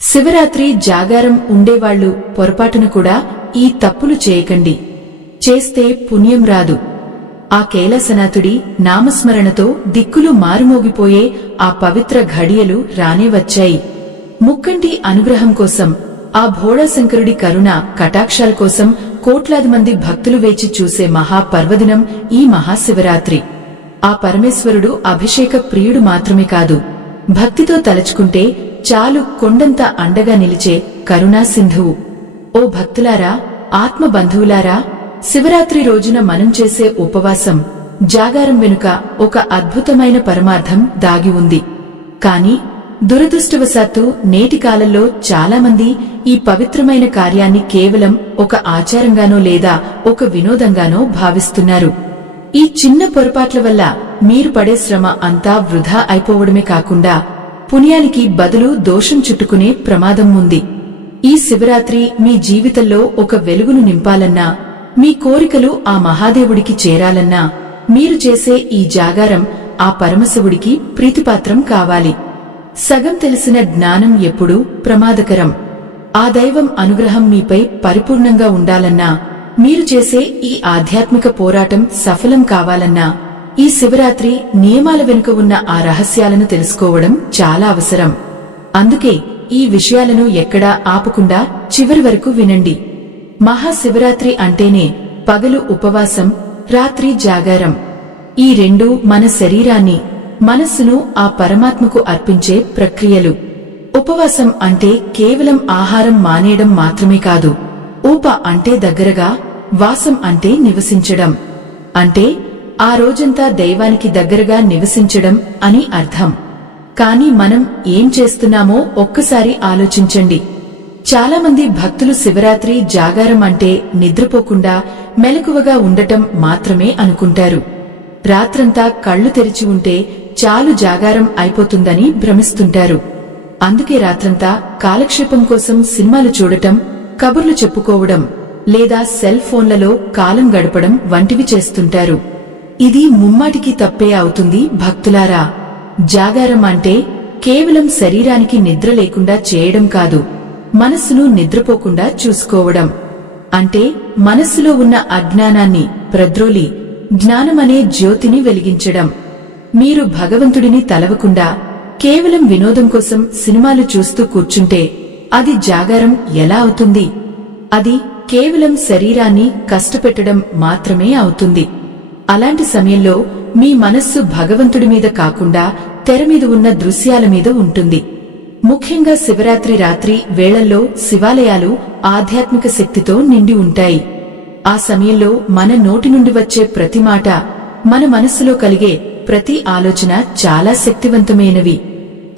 శివరాత్రి జాగారం ఉండేవాళ్లు పొరపాటున కూడా ఈ తప్పులు చేయకండి. చేస్తే పుణ్యం రాదు. ఆ కైలాసనాథుడి నామస్మరణతో దిక్కులు మారుమోగిపోయే ఆ పవిత్ర ఘడియలు రానే వచ్చాయి. ముక్కంటి అనుగ్రహం కోసం, ఆ భోళాశంకరుడి కరుణ కటాక్షాల కోసం కోట్లాది మంది భక్తులు వేచి చూసే మహాపర్వదినం ఈ మహాశివరాత్రి. ఆ పరమేశ్వరుడు అభిషేక ప్రియుడు మాత్రమే కాదు, భక్తితో తలచుకుంటే చాలు కొండంత అండగా నిలిచే కరుణా సింధువు. ఓ భక్తులారా, ఆత్మ బంధువులారా, శివరాత్రి రోజున మనం చేసే ఉపవాసం, జాగారం వెనుక ఒక అద్భుతమైన పరమార్థం దాగి ఉంది. కాని దురదృష్టవశాత్తు నేటి కాలంలో చాలామంది ఈ పవిత్రమైన కార్యాన్ని కేవలం ఒక ఆచారంగానో లేదా ఒక వినోదంగానో భావిస్తున్నారు. ఈ చిన్న పొరపాట్ల వల్ల మీరు పడే శ్రమ అంతా వృధా అయిపోవడమే కాకుండా పుణ్యానికి బదులు దోషం చుట్టుకునే ప్రమాదం ఉంది. ఈ శివరాత్రి మీ జీవితంలో ఒక వెలుగును నింపాలన్నా, మీ కోరికలు ఆ మహాదేవుడికి చేరాలన్నా, మీరు చేసే ఈ జాగారం ఆ పరమశివుడికి ప్రీతిపాత్రం కావాలి. సగం తెలిసిన జ్ఞానం ఎప్పుడూ ప్రమాదకరం. ఆ దైవం అనుగ్రహం మీపై పరిపూర్ణంగా ఉండాలన్నా, మీరు చేసే ఈ ఆధ్యాత్మిక పోరాటం సఫలం కావాలన్నా, ఈ శివరాత్రి నియమాల వెనుక ఉన్న ఆ రహస్యాలను తెలుసుకోవడం చాలా అవసరం. అందుకే ఈ విషయాలను ఎక్కడా ఆపకుండా చివరి వరకు వినండి. మహాశివరాత్రి అంటేనే పగలు ఉపవాసం, రాత్రి జాగారం. ఈ రెండూ మన శరీరాన్ని, మనస్సును ఆ పరమాత్మకు అర్పించే ప్రక్రియలు. ఉపవాసం అంటే కేవలం ఆహారం మానేయడం మాత్రమే కాదు. ఉప అంటే దగ్గరగా, వాసం అంటే నివసించడం. అంటే ఆ రోజంతా దైవానికి దగ్గరగా నివసించడం అని అర్థం. కాని మనం ఏం చేస్తున్నామో ఒక్కసారి ఆలోచించండి. చాలామంది భక్తులు శివరాత్రి జాగారం అంటే నిద్రపోకుండా మెలకువగా ఉండటం మాత్రమే అనుకుంటారు. రాత్రంతా కళ్లు తెరిచి ఉంటే చాలు జాగారం అయిపోతుందని భ్రమిస్తుంటారు. అందుకే రాత్రంతా కాలక్షేపం కోసం సినిమాలు చూడటం, కబుర్లు చెప్పుకోవడం లేదా సెల్ ఫోన్లలో కాలం గడపడం వంటివి చేస్తుంటారు. ఇది ముమ్మాటికి తప్పే అవుతుంది భక్తులారా. జాగారం అంటే కేవలం శరీరానికి నిద్ర లేకుండా చేయడం కాదు, మనస్సును నిద్రపోకుండా చూసుకోవడం. అంటే మనస్సులో ఉన్న అజ్ఞానాన్ని ప్రద్రోలి జ్ఞానమనే జ్యోతిని వెలిగించడం. మీరు భగవంతుడిని తలవకుండా కేవలం వినోదం కోసం సినిమాలు చూస్తూ కూర్చుంటే అది జాగారం ఎలా అవుతుంది? అది కేవలం శరీరాన్ని కష్టపెట్టడం మాత్రమే అవుతుంది. అలాంటి సమయంలో మీ మనస్సు భగవంతుడి మీద కాకుండా తెరమీద ఉన్న దృశ్యాల మీద ఉంటుంది. ముఖ్యంగా శివరాత్రి రాత్రి వేళల్లో శివాలయాలు ఆధ్యాత్మిక శక్తితో నిండి ఉంటాయి. ఆ సమయంలో మన నోటి నుండి వచ్చే ప్రతి మాట, మన మనస్సులో కలిగే ప్రతి ఆలోచన చాలా శక్తివంతమైనవి.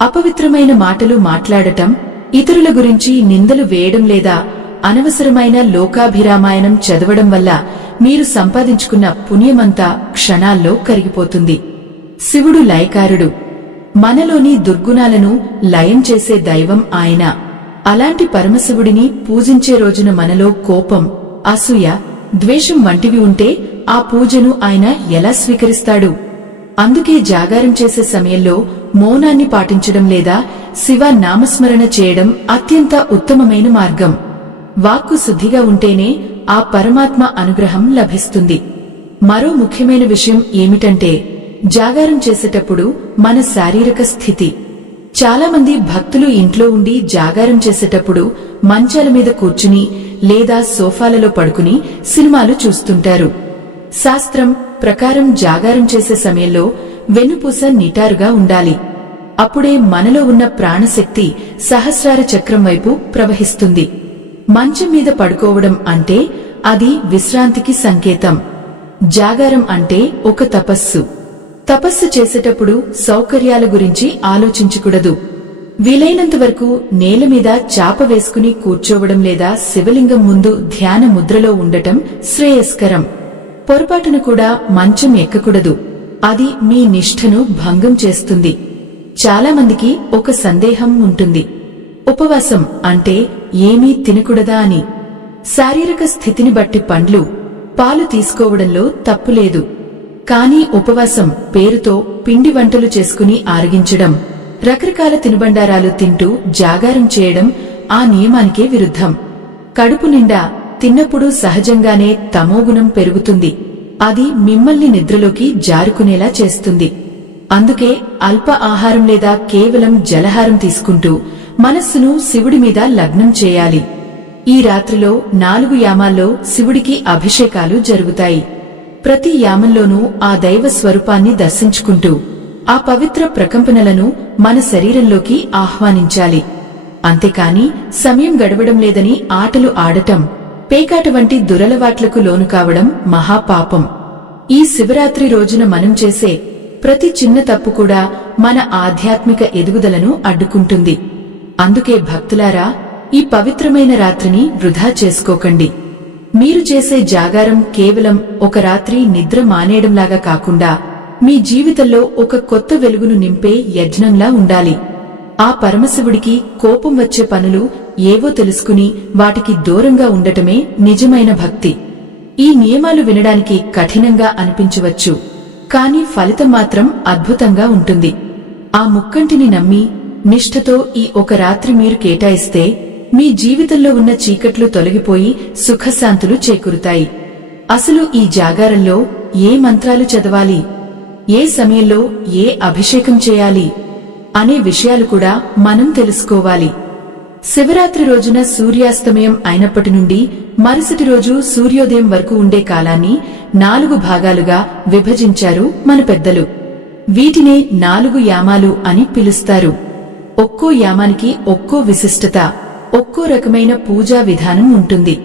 అపవిత్రమైన మాటలు మాట్లాడటం, ఇతరుల గురించి నిందలు వేయడం లేదా అనవసరమైన లోకాభిరామాయణం చదవడం వల్ల మీరు సంపాదించుకున్న పుణ్యమంతా క్షణాల్లో కరిగిపోతుంది. శివుడు లయకారుడు. మనలోని దుర్గుణాలను లయం చేసే దైవం ఆయన. అలాంటి పరమశివుడిని పూజించే రోజున మనలో కోపం, అసూయ, ద్వేషం వంటివి ఉంటే ఆ పూజను ఆయన ఎలా స్వీకరిస్తాడు? అందుకే జాగారం చేసే సమయంలో మౌనాన్ని పాటించడం లేదా శివ నామస్మరణ చేయడం అత్యంత ఉత్తమమైన మార్గం. వాక్కు శుద్ధిగా ఉంటేనే ఆ పరమాత్మ అనుగ్రహం లభిస్తుంది. మరో ముఖ్యమైన విషయం ఏమిటంటే జాగారం చేసేటప్పుడు మన శారీరక స్థితి. చాలామంది భక్తులు ఇంట్లో ఉండి జాగారం చేసేటప్పుడు మంచాల మీద కూర్చుని లేదా సోఫాలలో పడుకుని సినిమాలు చూస్తుంటారు. శాస్త్రం ప్రకారం జాగారం చేసే సమయంలో వెన్నుపూస నిటారుగా ఉండాలి. అప్పుడే మనలో ఉన్న ప్రాణశక్తి సహస్రార చక్రం వైపు ప్రవహిస్తుంది. మంచం మీద పడుకోవడం అంటే అది విశ్రాంతికి సంకేతం. జాగారం అంటే ఒక తపస్సు. తపస్సు చేసేటప్పుడు సౌకర్యాల గురించి ఆలోచించకూడదు. వీలైనంతవరకు నేల మీద చాప వేసుకుని కూర్చోవడం లేదా శివలింగం ముందు ధ్యాన ముద్రలో ఉండటం శ్రేయస్కరం. పొరపాటును కూడా మంచం ఎక్కకూడదు. అది మీ నిష్ఠను భంగం చేస్తుంది. చాలామందికి ఒక సందేహం ఉంటుంది, ఉపవాసం అంటే ఏమీ తినకూడదా అని. శారీరక స్థితిని బట్టి పండ్లు, పాలు తీసుకోవడంలో తప్పులేదు. కానీ ఉపవాసం పేరుతో పిండి వంటలు చేసుకుని ఆరగించడం, రకరకాల తినుబండారాలు తింటూ జాగారం చేయడం ఆ నియమానికే విరుద్ధం. కడుపు నిండా తిన్నప్పుడు సహజంగానే తమోగుణం పెరుగుతుంది. అది మిమ్మల్ని నిద్రలోకి జారుకునేలా చేస్తుంది. అందుకే అల్ప ఆహారం లేదా కేవలం జలహారం తీసుకుంటూ మనస్సును శివుడి మీద లగ్నం చేయాలి. ఈ రాత్రిలో 4 యామాల్లో శివుడికి అభిషేకాలు జరుగుతాయి. ప్రతి యామంలోనూ ఆ దైవ స్వరూపాన్ని దర్శించుకుంటూ ఆ పవిత్ర ప్రకంపనలను మన శరీరంలోకి ఆహ్వానించాలి. అంతేకాని సమయం గడవడం లేదని ఆటలు ఆడటం, పేకాట వంటి దురలవాట్లకు లోను కావడం మహాపాపం. ఈ శివరాత్రి రోజున మనం చేసే ప్రతి చిన్న తప్పు కూడా మన ఆధ్యాత్మిక ఎదుగుదలను అడ్డుకుంటుంది. అందుకే భక్తులారా, ఈ పవిత్రమైన రాత్రిని వృధా చేసుకోకండి. మీరు చేసే జాగారం కేవలం ఒక రాత్రి నిద్ర మానేయడంలాగా కాకుండా మీ జీవితంలో ఒక కొత్త వెలుగును నింపే యజ్ఞంలా ఉండాలి. ఆ పరమశివుడికి కోపం వచ్చే పనులు ఏవో తెలుసుకుని వాటికి దూరంగా ఉండటమే నిజమైన భక్తి. ఈ నియమాలు వినడానికి కఠినంగా అనిపించవచ్చు, కాని ఫలితం మాత్రం అద్భుతంగా ఉంటుంది. ఆ ముక్కంటిని నమ్మి నిష్ఠతో ఈ ఒక రాత్రి మీరు కేటాయిస్తే మీ జీవితంలో ఉన్న చీకట్లు తొలగిపోయి సుఖశాంతులు చేకూరుతాయి. అసలు ఈ జాగారంలో ఏ మంత్రాలు చదవాలి, ఏ సమయంలో ఏ అభిషేకం చేయాలి అనే విషయాలు కూడా మనం తెలుసుకోవాలి. శివరాత్రి రోజున సూర్యాస్తమయం అయినప్పటి నుండి మరుసటి రోజు సూర్యోదయం వరకు ఉండే కాలాన్ని 4 భాగాలుగా విభజించారు మన పెద్దలు. వీటినే 4 యామాలు అని పిలుస్తారు. ఒక్కో యామానికి ఒక్కో విశిష్టత, ఒక్కో రకమైన పూజా విధానం ఉంటుంది.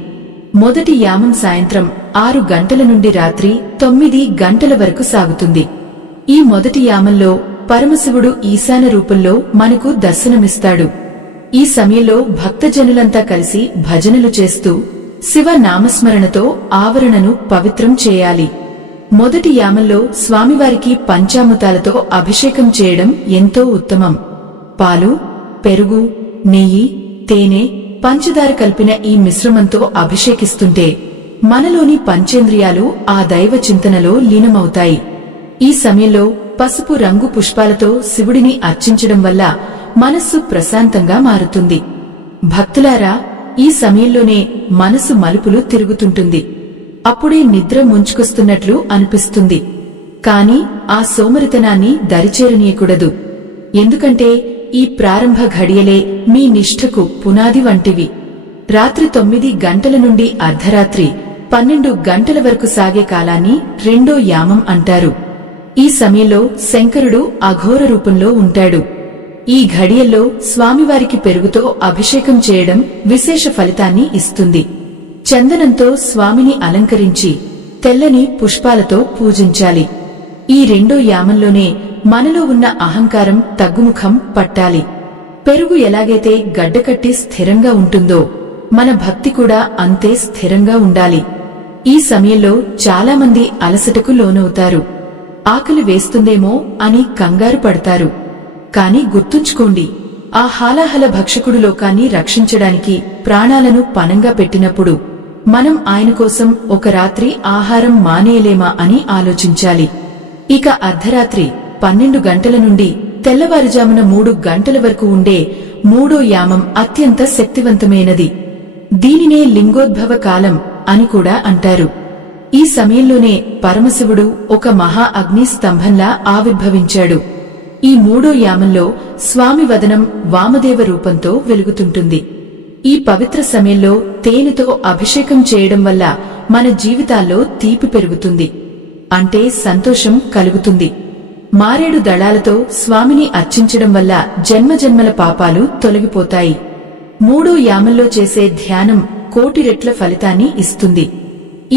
మొదటి యామం సాయంత్రం 6 గంటల నుండి రాత్రి 9 గంటల వరకు సాగుతుంది. ఈ మొదటి యామంలో పరమశివుడు ఈశాన రూపంలో మనకు దర్శనమిస్తాడు. ఈ సమయంలో భక్తజనులంతా కలిసి భజనలు చేస్తూ శివ నామస్మరణతో ఆవరణను పవిత్రం చేయాలి. మొదటి యామంలో స్వామివారికి పంచామృతాలతో అభిషేకం చేయడం ఎంతో ఉత్తమం. పాలు, పెరుగు, నెయ్యి, తేనె, పంచదార కలిపిన ఈ మిశ్రమంతో అభిషేకిస్తుంటే మనలోని పంచేంద్రియాలు ఆ దైవ చింతనలో లీనమవుతాయి. ఈ సమయంలో పసుపు రంగు పుష్పాలతో శివుడిని అర్చించడం వల్ల మనస్సు ప్రశాంతంగా మారుతుంది. భక్తులారా, ఈ సమయంలోనే మనసు మలుపులు తిరుగుతుంటుంది. అప్పుడే నిద్ర ముంచుకొస్తున్నట్లు అనిపిస్తుంది. కాని ఆ సోమరితనాన్ని దరిచేరనీయకూడదు. ఎందుకంటే ఈ ప్రారంభ ఘడియలే మీ నిష్ఠకు పునాది వంటివి. రాత్రి 9 గంటల నుండి అర్ధరాత్రి 12 గంటల వరకు సాగే కాలాన్ని రెండో యామం అంటారు. ఈ సమయంలో శంకరుడు అఘోర రూపంలో ఉంటాడు. ఈ ఘడియల్లో స్వామివారికి పెరుగుతో అభిషేకం చేయడం విశేష ఫలితాన్ని ఇస్తుంది. చందనంతో స్వామిని అలంకరించి తెల్లని పుష్పాలతో పూజించాలి. ఈ రెండో యామంలోనే మనలో ఉన్న అహంకారం తగ్గుముఖం పట్టాలి. పెరుగు ఎలాగైతే గడ్డకట్టి స్థిరంగా ఉంటుందో మన భక్తి కూడా అంతే స్థిరంగా ఉండాలి. ఈ సమయంలో చాలామంది అలసటకు లోనవుతారు. ఆకలి వేస్తుందేమో అని కంగారు పడతారు. కాని గుర్తుంచుకోండి, ఆ హాలాహల భక్షకుడు లోకాన్ని రక్షించడానికి ప్రాణాలను పణంగా పెట్టినప్పుడు మనం ఆయన కోసం ఒక రాత్రి ఆహారం మానేయలేమా అని ఆలోచించాలి. ఇక అర్ధరాత్రి 12 గంటల నుండి తెల్లవారుజామున 3 గంటల వరకు ఉండే మూడో యామం అత్యంత శక్తివంతమైనది. దీనినే లింగోద్భవ కాలం అని కూడా అంటారు. ఈ సమయంలోనే పరమశివుడు ఒక మహా అగ్ని స్తంభంలా ఆవిర్భవించాడు. ఈ మూడో యామంలో స్వామి వదనం వామదేవ రూపంతో వెలుగుతుంటుంది. ఈ పవిత్ర సమయంలో తేనెతో అభిషేకం చేయడం వల్ల మన జీవితాల్లో తీపి పెరుగుతుంది, అంటే సంతోషం కలుగుతుంది. మారేడు దళాలతో స్వామిని అర్చించడం వల్ల జన్మజన్మల పాపాలు తొలగిపోతాయి. మూడో యామంలో చేసే ధ్యానం 1,000,000 రెట్ల ఫలితాన్ని ఇస్తుంది.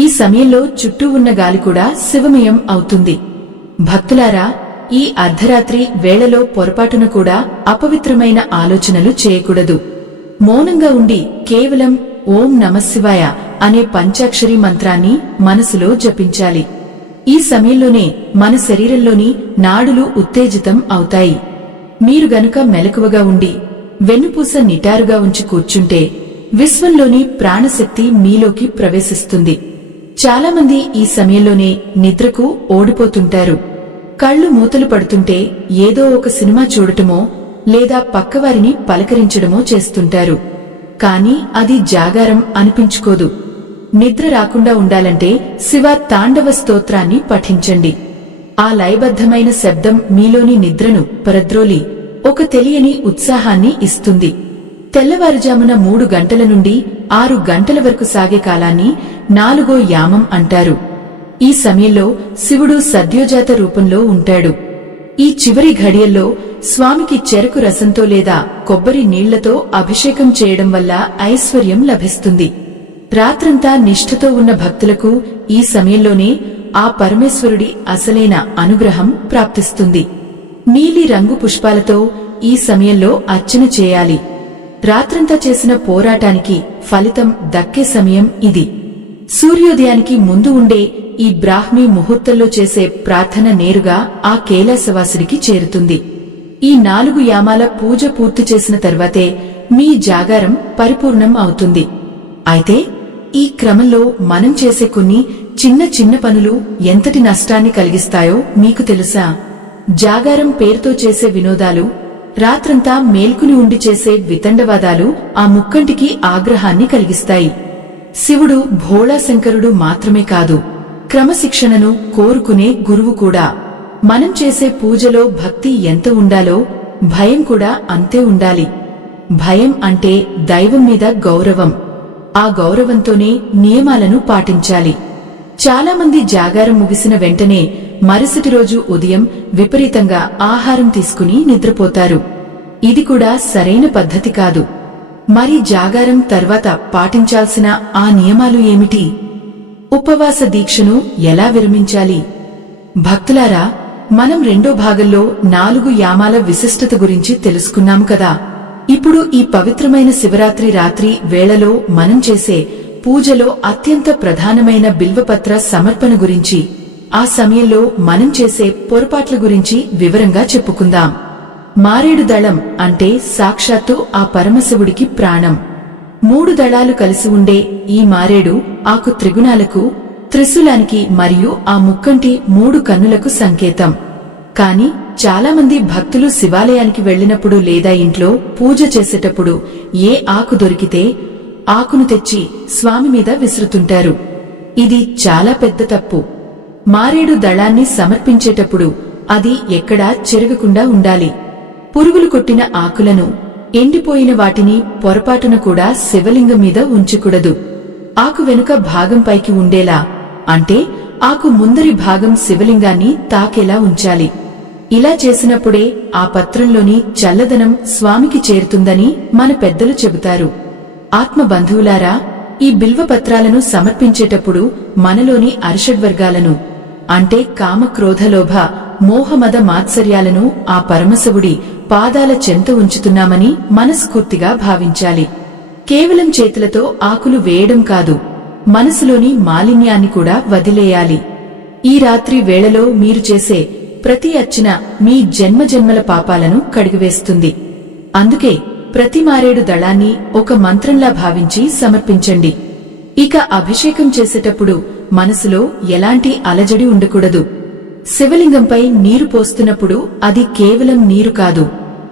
ఈ సమయంలో చుట్టూ ఉన్న గాలి కూడా శివమయం అవుతుంది. భక్తులారా, ఈ అర్ధరాత్రి వేళలో పొరపాటున కూడా అపవిత్రమైన ఆలోచనలు చేయకూడదు. మౌనంగా ఉండి కేవలం ఓం నమఃశివాయ అనే పంచాక్షరి మంత్రాన్ని మనసులో జపించాలి. ఈ సమయంలోనే మన శరీరంలోని నాడులు ఉత్తేజితం అవుతాయి. మీరు గనుక మెలకువగా ఉండి వెన్నుపూస నిటారుగా ఉంచి కూర్చుంటే విశ్వంలోని ప్రాణశక్తి మీలోకి ప్రవేశిస్తుంది. చాలామంది ఈ సమయంలోనే నిద్రకు ఓడిపోతుంటారు. కళ్ళు మూతలు పడుతుంటే ఏదో ఒక సినిమా చూడటమో లేదా పక్కవారిని పలకరించడమో చేస్తుంటారు. కాని అది జాగారం అనిపించుకోదు. నిద్ర రాకుండా ఉండాలంటే శివ తాండవ స్తోత్రాన్ని పఠించండి. ఆ లయబద్ధమైన శబ్దం మీలోని నిద్రను పరద్రోలి ఒక తెలియని ఉత్సాహాన్ని ఇస్తుంది. తెల్లవారుజామున 3 గంటల నుండి 6 గంటల వరకు సాగే కాలాన్ని 4వ యామం అంటారు. ఈ సమయంలో శివుడు సద్యోజాత రూపంలో ఉంటాడు. ఈ చివరి ఘడియల్లో స్వామికి చెరకు రసంతో లేదా కొబ్బరి నీళ్లతో అభిషేకం చేయడం వల్ల ఐశ్వర్యం లభిస్తుంది. రాత్రంతా నిష్ఠతో ఉన్న భక్తులకు ఈ సమయంలోనే ఆ పరమేశ్వరుడి అసలైన అనుగ్రహం ప్రాప్తిస్తుంది. నీలి రంగు పుష్పాలతో ఈ సమయంలో అర్చన చేయాలి. రాత్రంతా చేసిన పోరాటానికి ఫలితం దక్కే సమయం ఇది. సూర్యోదయానికి ముందు ఉండే ఈ బ్రాహ్మీ ముహూర్తంలో చేసే ప్రార్థన నేరుగా ఆ కైలాసవాసుడికి చేరుతుంది. ఈ 4 యామాల పూజ పూర్తి చేసిన తర్వాతే మీ జాగారం పరిపూర్ణం అవుతుంది. అయితే ఈ క్రమంలో మనం చేసే కొన్ని చిన్న చిన్న పనులు ఎంతటి నష్టాన్ని కలిగిస్తాయో మీకు తెలుసా? జాగారం పేరుతో చేసే వినోదాలు, రాత్రంతా మేల్కుని ఉండి చేసే వితండవాదాలు ఆ ముక్కంటికి ఆగ్రహాన్ని కలిగిస్తాయి. శివుడు భోళాశంకరుడు మాత్రమే కాదు, క్రమశిక్షణను కోరుకునే గురువు కూడా. మనం చేసే పూజలో భక్తి ఎంత ఉండాలో భయం కూడా అంతే ఉండాలి. భయం అంటే దైవం మీద గౌరవం. ఆ గౌరవంతోనే నియమాలను పాటించాలి. చాలామంది జాగారం ముగిసిన వెంటనే మరుసటి రోజు ఉదయం విపరీతంగా ఆహారం తీసుకుని నిద్రపోతారు. ఇది కూడా సరైన పద్ధతి కాదు. మరి జాగారం తర్వాత పాటించాల్సిన ఆ నియమాలు ఏమిటి? ఉపవాస దీక్షను ఎలా విరమించాలి? భక్తులారా, మనం 2వ భాగంలో 4 యామాల విశిష్టత గురించి తెలుసుకున్నాం కదా. ఇప్పుడు ఈ పవిత్రమైన శివరాత్రి రాత్రి వేళలో మనం చేసే పూజలో అత్యంత ప్రధానమైన బిల్వపత్ర సమర్పణ గురించి, ఆ సమయంలో మనం చేసే పొరపాట్ల గురించి వివరంగా చెప్పుకుందాం. మారేడు దళం అంటే సాక్షాత్తు ఆ పరమశివుడికి ప్రాణం. 3 దళాలు కలిసి ఉండే ఈ మారేడు ఆకు త్రిగుణాలకు, త్రిశూలానికి మరియు ఆ ముక్కంటి 3 కన్నులకు సంకేతం. కాని చాలామంది భక్తులు శివాలయానికి వెళ్లినప్పుడు లేదా ఇంట్లో పూజ చేసేటప్పుడు ఏ ఆకు దొరికితే ఆకును తెచ్చి స్వామి మీద విసురుతుంటారు. ఇది చాలా పెద్ద తప్పు. మారేడు దళాన్ని సమర్పించేటప్పుడు అది ఎక్కడా చెరగకుండా ఉండాలి. పురుగులు కొట్టిన ఆకులను, ఎండిపోయిన వాటిని పొరపాటున కూడా శివలింగం మీద ఉంచకూడదు. ఆకు వెనుక భాగం పైకి ఉండేలా, అంటే ఆకు ముందరి భాగం శివలింగాన్ని తాకేలా ఉంచాలి. ఇలా చేసినప్పుడే ఆ పత్రంలోని చల్లదనం స్వామికి చేరుతుందని మన పెద్దలు చెబుతారు. ఆత్మబంధువులారా, ఈ బిల్వపత్రాలను సమర్పించేటప్పుడు మనలోని అరిషడ్వర్గాలను, అంటే కామ క్రోధ లోభ మోహమద మాత్సర్యాలను ఆ పరమశివుడి పాదాల చెంత ఉంచుతున్నామని మనస్ఫూర్తిగా భావించాలి. కేవలం చేతులతో ఆకులు వేయడం కాదు, మనసులోని మాలిన్యాన్ని కూడా వదిలేయాలి. ఈ రాత్రి వేళలో మీరు చేసే ప్రతి అర్చన మీ జన్మజన్మల పాపాలను కడిగివేస్తుంది. అందుకే ప్రతి మారేడు దళాన్ని ఒక మంత్రంలా భావించి సమర్పించండి. ఇక అభిషేకం చేసేటప్పుడు మనసులో ఎలాంటి అలజడి ఉండకూడదు. శివలింగంపై నీరు పోస్తున్నప్పుడు అది కేవలం నీరు కాదు,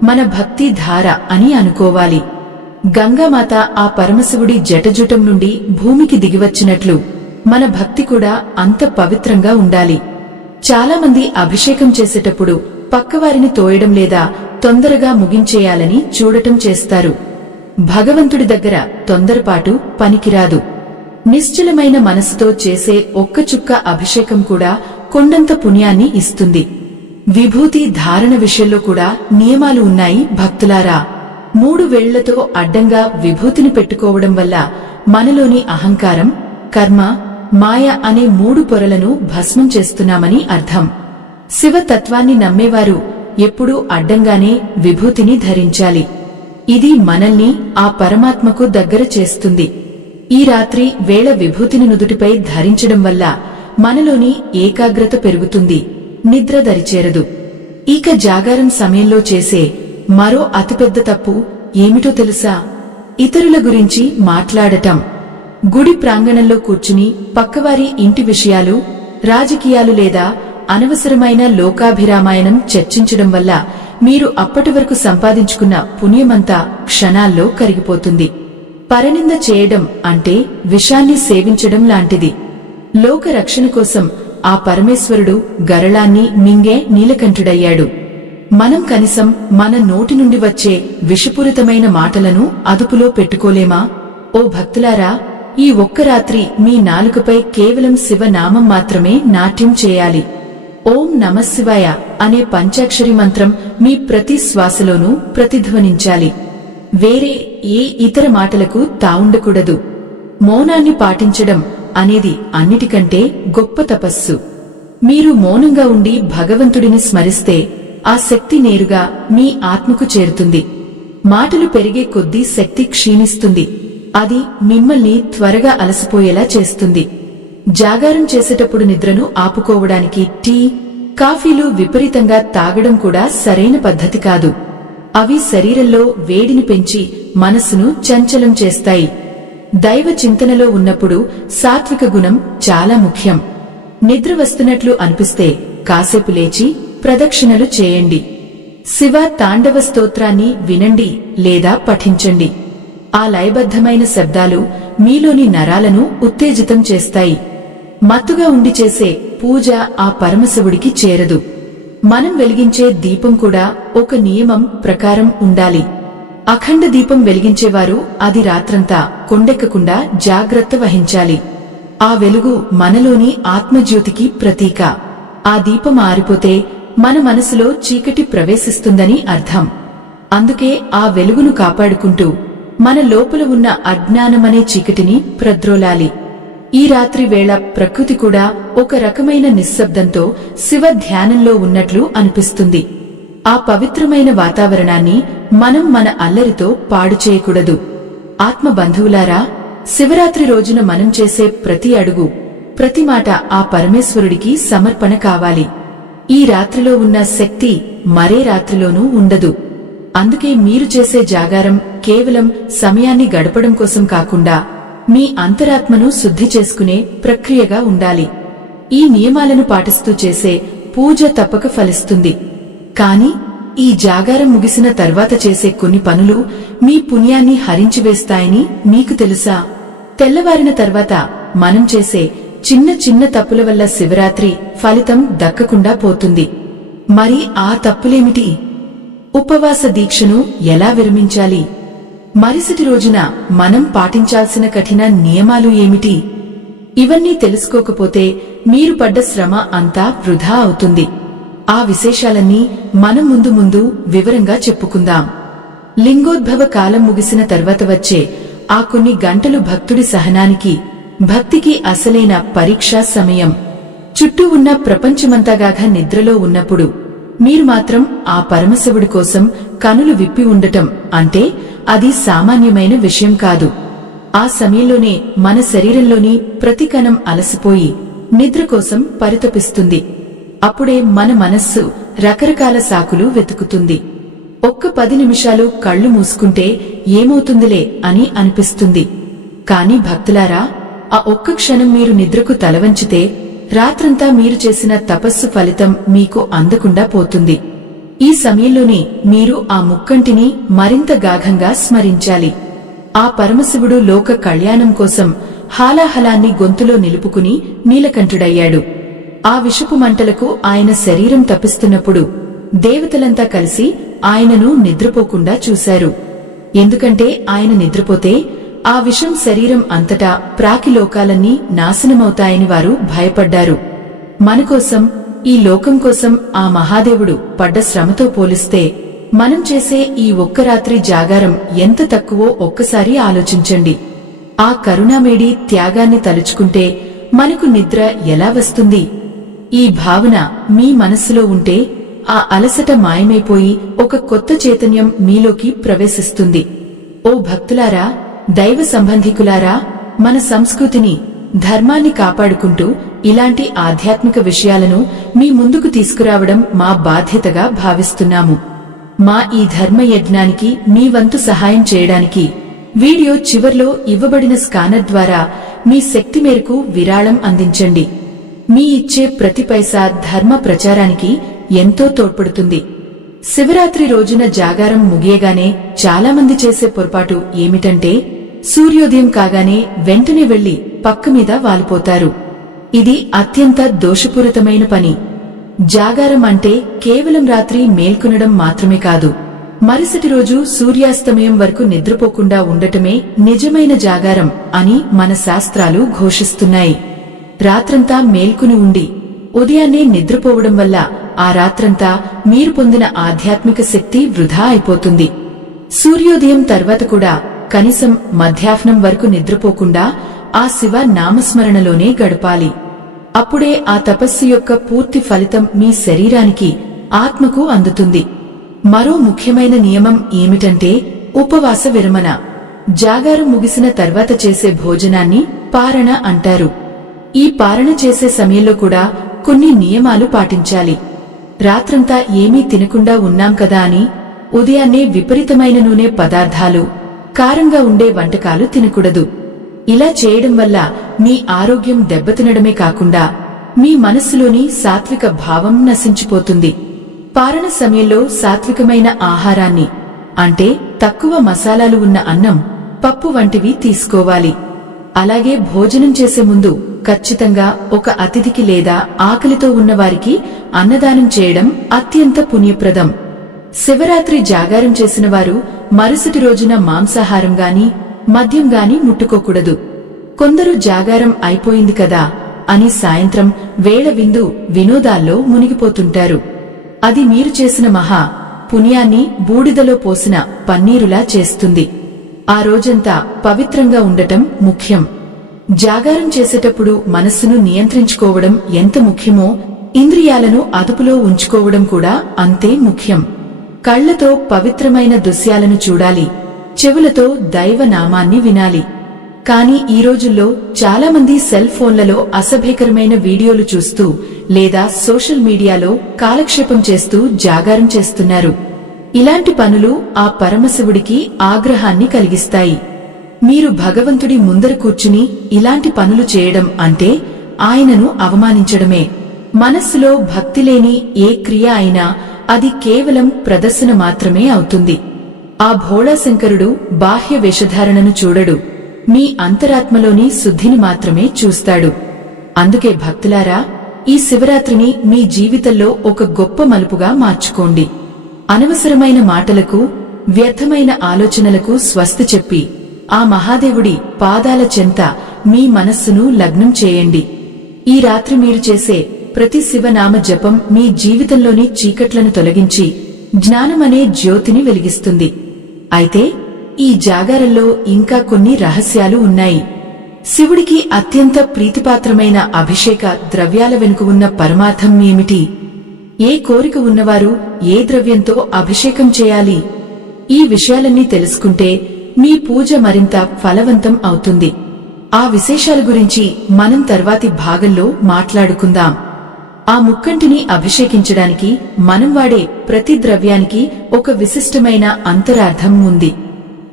మన భక్తి ధార అని అనుకోవాలి. గంగామాత ఆ పరమశివుడి జటజుటం నుండి భూమికి దిగివచ్చినట్లు మన భక్తి కూడా అంత పవిత్రంగా ఉండాలి. చాలామంది అభిషేకం చేసేటప్పుడు పక్కవారిని తోయడం లేదా తొందరగా ముగించేయాలని చూడటం చేస్తారు. భగవంతుడి దగ్గర తొందరపాటు పనికిరాదు. నిశ్చలమైన మనసుతో చేసే ఒక్క చుక్క అభిషేకం కూడా కొండంత పుణ్యాన్ని ఇస్తుంది. విభూతి ధారణ విషయంలో కూడా నియమాలు ఉన్నాయి భక్తులారా. 3 వేళ్లతో అడ్డంగా విభూతిని పెట్టుకోవడం వల్ల మనలోని అహంకారం, కర్మ, మాయ అనే 3 పొరలను భస్మం చేస్తున్నామని అర్థం. శివతత్వాన్ని నమ్మేవారు ఎప్పుడూ అడ్డంగానే విభూతిని ధరించాలి. ఇది మనల్ని ఆ పరమాత్మకు దగ్గర చేస్తుంది. ఈ రాత్రి వేళ విభూతిని నుదుటిపై ధరించడం వల్ల మనలోని ఏకాగ్రత పెరుగుతుంది, నిద్ర దరిచేరదు. ఇక జాగారం సమయంలో చేసే మరో అతిపెద్ద తప్పు ఏమిటో తెలుసా? ఇతరుల గురించి మాట్లాడటం. గుడి ప్రాంగణంలో కూర్చుని పక్కవారి ఇంటి విషయాలు, రాజకీయాలు లేదా అనవసరమైన లోకాభిరామాయణం చర్చించడం వల్ల మీరు అప్పటి వరకు సంపాదించుకున్న పుణ్యమంతా క్షణాల్లో కరిగిపోతుంది. పరనింద చేయడం అంటే విషాన్ని సేవించడం లాంటిది. లోక రక్షణ కోసం ఆ పరమేశ్వరుడు గరళాన్ని మింగే నీలకంఠుడయ్యాడు. మనం కనీసం మన నోటి నుండి వచ్చే విషపూరితమైన మాటలను అదుపులో పెట్టుకోలేమా? ఓ భక్తులారా, ఈ ఒక్క రాత్రి మీ నాలుకపై కేవలం శివనామం మాత్రమే నాట్యం చేయాలి. ఓం నమఃశివాయ అనే పంచాక్షరి మంత్రం మీ ప్రతి శ్వాసలోనూ ప్రతిధ్వనించాలి. వేరే ఏ ఇతర మాటలకు తావుండకూడదు. మౌనాన్ని పాటించడం అనేది అన్నిటికంటే గొప్ప తపస్సు. మీరు మౌనంగా ఉండి భగవంతుడిని స్మరిస్తే ఆ శక్తి నేరుగా మీ ఆత్మకు చేరుతుంది. మాటలు పెరిగే కొద్దీ శక్తి క్షీణిస్తుంది. అది మిమ్మల్ని త్వరగా అలసిపోయేలా చేస్తుంది. జాగారం చేసేటప్పుడు నిద్రను ఆపుకోవడానికి టీ, కాఫీలు విపరీతంగా తాగడం కూడా సరైన పద్ధతి కాదు. అవి శరీరంలో వేడిని పెంచి మనసును చంచలం చేస్తాయి. దైవ చింతనలో ఉన్నప్పుడు సాత్విక గుణం చాలా ముఖ్యం. నిద్ర వస్తున్నట్లు అనిపిస్తే కాసేపు లేచి ప్రదక్షిణలు చేయండి. శివ తాండవ స్తోత్రాన్ని వినండి లేదా పఠించండి. ఆ లయబద్ధమైన శబ్దాలు మీలోని నరాలను ఉత్తేజితం చేస్తాయి. మత్తుగా ఉండి చేసే పూజ ఆ పరమశివుడికి చేరదు. మనం వెలిగించే దీపం కూడా ఒక నియమం ప్రకారం ఉండాలి. అఖండ దీపం వెలిగించేవారు అది రాత్రంతా కొండెక్కకుండా జాగ్రత్త వహించాలి. ఆ వెలుగు మనలోని ఆత్మజ్యోతికి ప్రతీక. ఆ దీపం ఆరిపోతే మన మనసులో చీకటి ప్రవేశిస్తుందని అర్థం. అందుకే ఆ వెలుగును కాపాడుకుంటూ మన లోపల ఉన్న అజ్ఞానమనే చీకటిని ప్రద్రోలాలి. ఈ రాత్రి వేళ ప్రకృతి కూడా ఒక రకమైన నిశ్శబ్దంతో శివ ధ్యానంలో ఉన్నట్లు అనిపిస్తుంది. ఆ పవిత్రమైన వాతావరణాన్ని మనం మన అల్లరితో పాడు చేయకూడదు. ఆత్మ బంధువులారా, శివరాత్రి రోజున మనం చేసే ప్రతి అడుగు, ప్రతి మాట ఆ పరమేశ్వరుడికి సమర్పణ కావాలి. ఈ రాత్రిలో ఉన్న శక్తి మరే రాత్రిలోనూ ఉండదు. అందుకే మీరు చేసే జాగారం కేవలం సమయాన్ని గడపడం కోసం కాకుండా మీ అంతరాత్మను శుద్ధి చేసుకునే ప్రక్రియగా ఉండాలి. ఈ నియమాలను పాటిస్తూ చేసే పూజ తప్పక ఫలిస్తుంది. కాని ఈ జాగారం ముగిసిన తర్వాత చేసే కొన్ని పనులు మీ పుణ్యాన్ని హరించివేస్తాయని మీకు తెలుసా? తెల్లవారిన తర్వాత మనం చేసే చిన్న చిన్న తప్పుల వల్ల శివరాత్రి ఫలితం దక్కకుండా పోతుంది. మరి ఆ తప్పులేమిటి? ఉపవాస దీక్షను ఎలా విరమించాలి? మరుసటి రోజున మనం పాటించాల్సిన కఠిన నియమాలు ఏమిటి? ఇవన్నీ తెలుసుకోకపోతే మీరు పడ్డ శ్రమ అంతా వృధా అవుతుంది. ఆ విశేషాలన్నీ మనం ముందు ముందు వివరంగా చెప్పుకుందాం. లింగోద్భవ కాలం ముగిసిన తర్వాత వచ్చే ఆ కొన్ని గంటలు భక్తుడి సహనానికి, భక్తికి అసలైన పరీక్షా సమయం. చుట్టూ ఉన్న ప్రపంచమంతాగాగా నిద్రలో ఉన్నప్పుడు మీరు మాత్రం ఆ పరమశివుడి కోసం కనులు విప్పి ఉండటం అంటే అది సామాన్యమైన విషయం కాదు. ఆ సమయంలోనే మన శరీరంలోని ప్రతి కణం అలసిపోయి నిద్ర కోసం పరితపిస్తుంది. అప్పుడే మన మనస్సు రకరకాల సాకులు వెతుకుతుంది. ఒక్క 10 నిమిషాలు కళ్ళు మూసుకుంటే ఏమవుతుందిలే అని అనిపిస్తుంది. కాని భక్తులారా, ఆ ఒక్క క్షణం మీరు నిద్రకు తలవంచితే రాత్రంతా మీరు చేసిన తపస్సు ఫలితం మీకు అందకుండా పోతుంది. ఈ సమయంలోనే మీరు ఆ ముక్కంటిని మరింత గాఢంగా స్మరించాలి. ఆ పరమశివుడు లోక కళ్యాణం కోసం హాలాహలాన్ని గొంతులో నిలుపుకుని నీలకంఠుడయ్యాడు. ఆ విషపు మంటలకు ఆయన శరీరం తపిస్తున్నప్పుడు దేవతలంతా కలిసి ఆయనను నిద్రపోకుండా చూశారు. ఎందుకంటే ఆయన నిద్రపోతే ఆ విషం శరీరం అంతటా ప్రాకి లోకాలన్నీ నాశనమవుతాయని వారు భయపడ్డారు. మనకోసం, ఈ లోకం కోసం ఆ మహాదేవుడు పడ్డ శ్రమతో పోలిస్తే మనం చేసే ఈ ఒక్క రాత్రి జాగారం ఎంత తక్కువో ఒక్కసారి ఆలోచించండి. ఆ కరుణామేడి త్యాగాన్ని తలుచుకుంటే మనకు నిద్ర ఎలా వస్తుంది? ఈ భావన మీ మనస్సులో ఉంటే ఆ అలసట మాయమైపోయి ఒక కొత్త చైతన్యం మీలోకి ప్రవేశిస్తుంది. ఓ భక్తులారా, దైవ సంబంధికులారా, మన సంస్కృతిని, ధర్మాన్ని కాపాడుకుంటూ ఇలాంటి ఆధ్యాత్మిక విషయాలను మీ ముందుకు తీసుకురావడం మా బాధ్యతగా భావిస్తున్నాము. మా ఈ ధర్మ యజ్ఞానికి మీ వంతు సహాయం చేయడానికి వీడియో చివర్లో ఇవ్వబడిన స్కానర్ ద్వారా మీ శక్తి మేరకు విరాళం అందించండి. మీ ఇచ్చే ప్రతి పైసా ధర్మ ప్రచారానికి ఎంతో తోడ్పడుతుంది. శివరాత్రి రోజున జాగారం ముగియగానే చాలామంది చేసే పొరపాటు ఏమిటంటే సూర్యోదయం కాగానే వెంటనే వెళ్లి పక్కమీద వాలిపోతారు. ఇది అత్యంత దోషపూరితమైన పని. జాగారం అంటే కేవలం రాత్రి మేల్కొనడం మాత్రమే కాదు, మరుసటి రోజు సూర్యాస్తమయం వరకు నిద్రపోకుండా ఉండటమే నిజమైన జాగారం అని మన శాస్త్రాలు ఘోషిస్తున్నాయి. రాత్రంతా మేల్కొని ఉండి ఉదయాన్నే నిద్రపోవడం వల్ల ఆ రాత్రంతా మీరు పొందిన ఆధ్యాత్మిక శక్తి వృధా అయిపోతుంది. సూర్యోదయం తర్వాత కూడా కనీసం మధ్యాహ్నం వరకు నిద్రపోకుండా ఆ శివ నామస్మరణలోనే గడపాలి. అప్పుడే ఆ తపస్సు యొక్క పూర్తి ఫలితం మీ శరీరానికి, ఆత్మకు అందుతుంది. మరో ముఖ్యమైన నియమం ఏమిటంటే ఉపవాస విరమణ. జాగారం ముగిసిన తర్వాత చేసే భోజనాన్ని పారణ అంటారు. ఈ పారణ చేసే సమయంలో కూడా కొన్ని నియమాలు పాటించాలి. రాత్రంతా ఏమీ తినకుండా ఉన్నాం కదా అని ఉదయాన్నే విపరీతమైన నూనె పదార్థాలు, కారంగా ఉండే వంటకాలు తినకూడదు. ఇలా చేయడం వల్ల మీ ఆరోగ్యం దెబ్బతినడమే కాకుండా మీ మనస్సులోని సాత్విక భావం నశించిపోతుంది. పారణ సమయంలో సాత్వికమైన ఆహారాన్ని, అంటే తక్కువ మసాలాలు ఉన్న అన్నం, పప్పు వంటివి తీసుకోవాలి. అలాగే భోజనం చేసే ముందు ఖచ్చితంగా ఒక అతిథికి లేదా ఆకలితో ఉన్నవారికి అన్నదానం చేయడం అత్యంత పుణ్యప్రదం. శివరాత్రి జాగారం చేసిన వారు మరుసటి రోజున మాంసాహారం గాని మద్యం గాని ముట్టుకోకూడదు. కొందరు జాగారం అయిపోయింది కదా అని సాయంత్రం వేళ విందు వినోదాల్లో మునిగిపోతుంటారు. అది మీరు చేసిన మహా పుణ్యాన్ని బూడిదలో పోసిన పన్నీరులా చేస్తుంది. ఆ రోజంతా పవిత్రంగా ఉండటం ముఖ్యం. జాగారం చేసేటప్పుడు మనస్సును నియంత్రించుకోవడం ఎంత ముఖ్యమో ఇంద్రియాలను అదుపులో ఉంచుకోవడం కూడా అంతే ముఖ్యం. కళ్లతో పవిత్రమైన దృశ్యాలను చూడాలి, చెవులతో దైవ నామాన్ని వినాలి. కాని ఈ రోజుల్లో చాలామంది సెల్ ఫోన్లలో అసభ్యకరమైన వీడియోలు చూస్తూ లేదా సోషల్ మీడియాలో కాలక్షేపం చేస్తూ జాగారం చేస్తున్నారు. ఇలాంటి పనులు ఆ పరమశివుడికి ఆగ్రహాన్ని కలిగిస్తాయి. మీరు భగవంతుడి ముందర కూర్చుని ఇలాంటి పనులు చేయడం అంటే ఆయనను అవమానించడమే. మనస్సులో భక్తి లేని ఏ క్రియ అయినా అది కేవలం ప్రదర్శన మాత్రమే అవుతుంది. ఆ భోళాశంకరుడు బాహ్య వేషధారణను చూడడు, మీ అంతరాత్మలోని శుద్ధిని మాత్రమే చూస్తాడు. అందుకే భక్తులారా, ఈ శివరాత్రిని మీ జీవితంలో ఒక గొప్ప మలుపుగా మార్చుకోండి. అనవసరమైన మాటలకు, వ్యర్థమైన ఆలోచనలకు స్వస్తి చెప్పి ఆ మహాదేవుడి పాదాల చెంత మీ మనస్సును లగ్నం చేయండి. ఈ రాత్రి మీరు చేసే ప్రతి శివనామ జపం మీ జీవితంలోని చీకట్లను తొలగించి జ్ఞానమనే జ్యోతిని వెలిగిస్తుంది. అయితే ఈ జాగారంలో ఇంకా కొన్ని రహస్యాలు ఉన్నాయి. శివుడికి అత్యంత ప్రీతిపాత్రమైన అభిషేక ద్రవ్యాల వెనుక ఉన్న పరమార్థం ఏమిటి? ఏ కోరిక ఉన్నవారు ఏ ద్రవ్యంతో అభిషేకం చేయాలి? ఈ విషయాలన్నీ తెలుసుకుంటే మీ పూజ మరింత ఫలవంతం అవుతుంది. ఆ విశేషాల గురించి మనం తర్వాతి భాగంలో మాట్లాడుకుందాం. ఆ ముక్కంటిని అభిషేకించడానికి మనం వాడే ప్రతి ద్రవ్యానికి ఒక విశిష్టమైన అంతరార్థం ఉంది.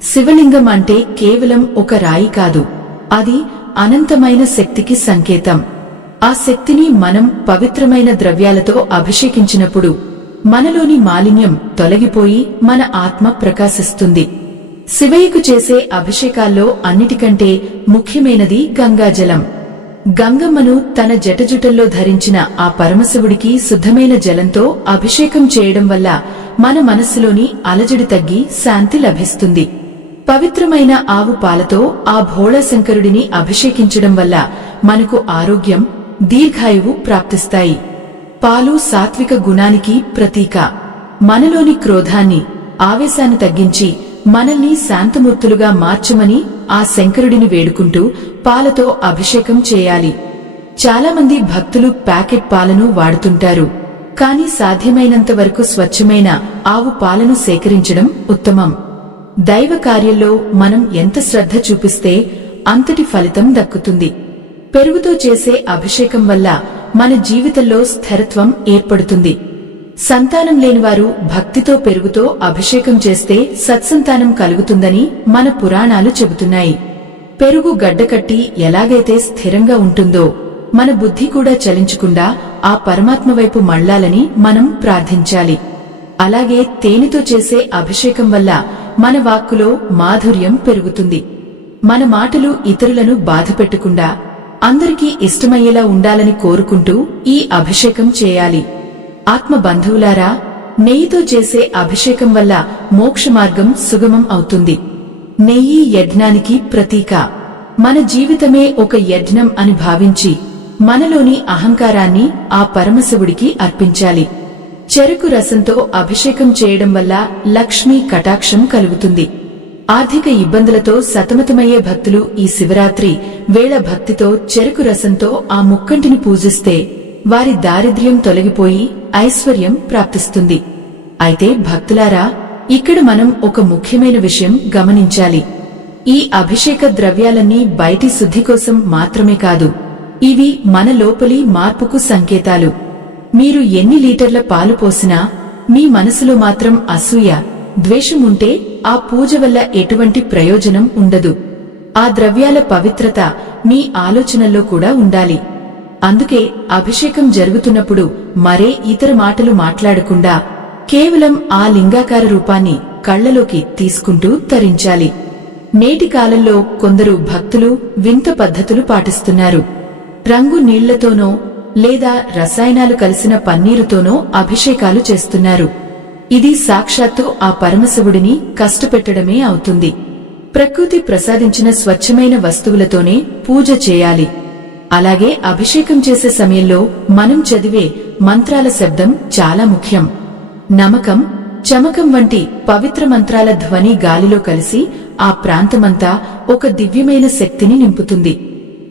శివలింగం అంటే కేవలం ఒక రాయి కాదు, అది అనంతమైన శక్తికి సంకేతం. ఆ శక్తిని మనం పవిత్రమైన ద్రవ్యాలతో అభిషేకించినప్పుడు మనలోని మాలిన్యం తొలగిపోయి మన ఆత్మ ప్రకాశిస్తుంది. శివయ్యకు చేసే అభిషేకాల్లో అన్నిటికంటే ముఖ్యమైనది గంగాజలం. గంగమ్మను తన జటజుటల్లో ధరించిన ఆ పరమశివుడికి శుద్ధమైన జలంతో అభిషేకం చేయడం వల్ల మన మనస్సులోని అలజడి తగ్గి శాంతి లభిస్తుంది. పవిత్రమైన ఆవు పాలతో ఆ భోళాశంకరుడిని అభిషేకించడం వల్ల మనకు ఆరోగ్యం, దీర్ఘాయువు ప్రాప్తిస్తాయి. పాలు సాత్విక గుణానికి ప్రతీక. మనలోని క్రోధాన్ని, ఆవేశాన్ని తగ్గించి మనల్ని శాంతమూర్తులుగా మార్చమని ఆ శంకరుడిని వేడుకుంటూ పాలతో అభిషేకం చేయాలి. చాలామంది భక్తులు ప్యాకెట్ పాలను వాడుతుంటారు. కాని సాధ్యమైనంత వరకు స్వచ్ఛమైన ఆవు పాలను సేకరించడం ఉత్తమం. దైవ కార్యంలో మనం ఎంత శ్రద్ధ చూపిస్తే అంతటి ఫలితం దక్కుతుంది. పెరుగుతో చేసే అభిషేకం వల్ల మన జీవితంలో స్థిరత్వం ఏర్పడుతుంది. సంతానం లేనివారు భక్తితో పెరుగుతో అభిషేకం చేస్తే సత్సంతానం కలుగుతుందని మన పురాణాలు చెబుతున్నాయి. పెరుగు గడ్డకట్టి ఎలాగైతే స్థిరంగా ఉంటుందో మన బుద్ధి కూడా చలించకుండా ఆ పరమాత్మ వైపు మళ్లాలని మనం ప్రార్థించాలి. అలాగే తేనెతో చేసే అభిషేకం వల్ల మన వాక్కులో మాధుర్యం పెరుగుతుంది. మన మాటలు ఇతరులను బాధపెట్టకుండా అందరికీ ఇష్టమయ్యేలా ఉండాలని కోరుకుంటూ ఈ అభిషేకం చేయాలి. ఆత్మ బంధువులారా, నెయ్యితో చేసే అభిషేకం వల్ల మోక్షమార్గం సుగమం అవుతుంది. నెయ్యి యజ్ఞానికి ప్రతీక. మన జీవితమే ఒక యజ్ఞం అని భావించి మనలోని అహంకారాన్ని ఆ పరమశివుడికి అర్పించాలి. చెరకు రసంతో అభిషేకం చేయడం వల్ల లక్ష్మీ కటాక్షం కలుగుతుంది. ఆర్థిక ఇబ్బందులతో సతమతమయ్యే భక్తులు ఈ శివరాత్రి వేళ భక్తితో చెరకు రసంతో ఆ ముక్కంటిని పూజిస్తే వారి దారిద్ర్యం తొలగిపోయి ఐశ్వర్యం ప్రాప్తిస్తుంది. అయితే భక్తులారా, ఇక్కడ మనం ఒక ముఖ్యమైన విషయం గమనించాలి. ఈ అభిషేక ద్రవ్యాలన్నీ బయటి శుద్ధి కోసం మాత్రమే కాదు, ఇవి మన లోపలి మార్పుకు సంకేతాలు. మీరు ఎన్ని లీటర్ల పాలు పోసినా మీ మనసులో మాత్రం అసూయ, ద్వేషం ఉంటే ఆ పూజ వల్ల ఎటువంటి ప్రయోజనం ఉండదు. ఆ ద్రవ్యాల పవిత్రత మీ ఆలోచనల్లో కూడా ఉండాలి. అందుకే అభిషేకం జరుగుతున్నప్పుడు మరే ఇతర మాటలు మాట్లాడకుండా కేవలం ఆ లింగాకార రూపాన్ని కళ్లలోకి తీసుకుంటూ తరించాలి. నేటి కాలంలో కొందరు భక్తులు వింత పద్ధతులు పాటిస్తున్నారు. రంగు నీళ్లతోనో లేదా రసాయనాలు కలిసిన పన్నీరుతోనో అభిషేకాలు చేస్తున్నారు. ఇది సాక్షాత్తు ఆ పరమశివుడిని కష్టపెట్టడమే అవుతుంది. ప్రకృతి ప్రసాదించిన స్వచ్ఛమైన వస్తువులతోనే పూజ చేయాలి. అలాగే అభిషేకం చేసే సమయంలో మనం చదివే మంత్రాల శబ్దం చాలా ముఖ్యం. నమకం, చమకం వంటి పవిత్ర మంత్రాల ధ్వని గాలిలో కలిసి ఆ ప్రాంతమంతా ఒక దివ్యమైన శక్తిని నింపుతుంది.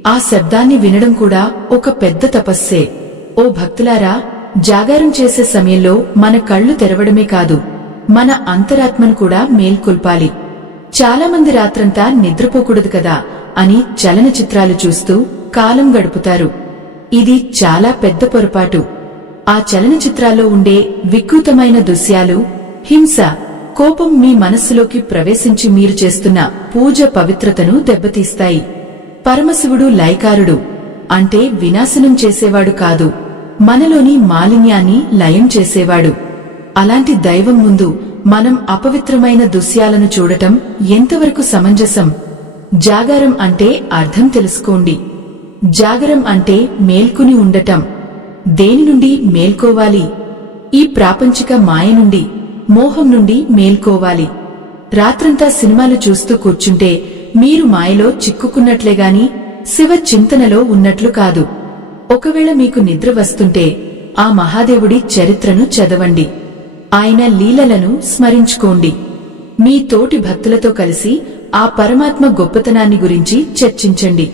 ఆ శబ్దాన్ని వినడం కూడా ఒక పెద్ద తపస్సే. ఓ భక్తులారా, జాగారం చేసే సమయంలో మన కళ్లు తెరవడమే కాదు, మన అంతరాత్మను కూడా మేల్కొల్పాలి. చాలామంది రాత్రంతా నిద్రపోకూడదు కదా అని చలనచిత్రాలు చూస్తూ కాలం గడుపుతారు. ఇది చాలా పెద్ద పొరపాటు. ఆ చలనచిత్రాల్లో ఉండే వికృతమైన దృశ్యాలు, హింస, కోపం మీ మనస్సులోకి ప్రవేశించి మీరు చేస్తున్న పూజ పవిత్రతను దెబ్బతీస్తాయి. పరమశివుడు లయకారుడు, అంటే వినాశనం చేసేవాడు కాదు, మనలోని మాలిన్యాన్ని లయం చేసేవాడు. అలాంటి దైవం ముందు మనం అపవిత్రమైన దృశ్యాలను చూడటం ఎంతవరకు సమంజసం? జాగారం అంటే అర్థం తెలుసుకోండి. జాగరం అంటే మేల్కుని ఉండటం. దేని నుండి మేల్కోవాలి? ఈ ప్రాపంచిక మాయ నుండి, మోహం నుండి మేల్కోవాలి. రాత్రంతా సినిమాలు చూస్తూ కూర్చుంటే మీరు మాయలో చిక్కుకున్నట్లేగాని శివ చింతనలో ఉన్నట్లు కాదు. ఒకవేళ మీకు నిద్ర వస్తుంటే ఆ మహాదేవుడి చరిత్రను చదవండి. ఆయన లీలలను స్మరించుకోండి. మీ తోటి భక్తులతో కలిసి ఆ పరమాత్మ గొప్పతనాన్ని గురించి చర్చించండి.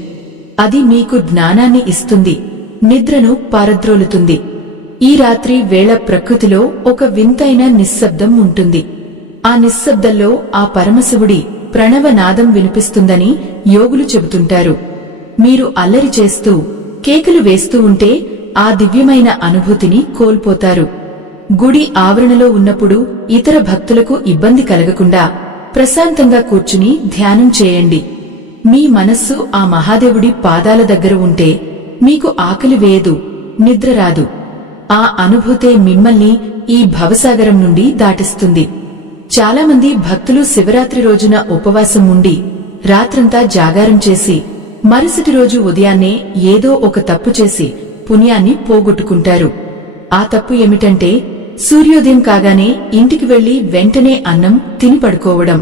అది మీకు జ్ఞానాన్ని ఇస్తుంది, నిద్రను పారద్రోలుతుంది. ఈ రాత్రి వేళ ప్రకృతిలో ఒక వింతైన నిశ్శబ్దం ఉంటుంది. ఆ నిశ్శబ్దంలో ఆ పరమశివుడి ప్రణవనాదం వినిపిస్తుందని యోగులు చెబుతుంటారు. మీరు అల్లరి చేస్తూ కేకలు వేస్తూ ఉంటే ఆ దివ్యమైన అనుభూతిని కోల్పోతారు. గుడి ఆవరణలో ఉన్నప్పుడు ఇతర భక్తులకు ఇబ్బంది కలగకుండా ప్రశాంతంగా కూర్చుని ధ్యానం చేయండి. మీ మనస్సు ఆ మహాదేవుడి పాదాల దగ్గర ఉంటే మీకు ఆకలి వేయదు, నిద్ర రాదు. ఆ అనుభూతే మిమ్మల్ని ఈ భవసాగరం నుండి దాటిస్తుంది. చాలామంది భక్తులు శివరాత్రి రోజున ఉపవాసం ఉండి రాత్రంతా జాగారం చేసి మరుసటి రోజు ఉదయాన్నే ఏదో ఒక తప్పు చేసి పుణ్యాన్ని పోగొట్టుకుంటారు. ఆ తప్పు ఏమిటంటే సూర్యోదయం కాగానే ఇంటికి వెళ్లి వెంటనే అన్నం తిని పడుకోవడం.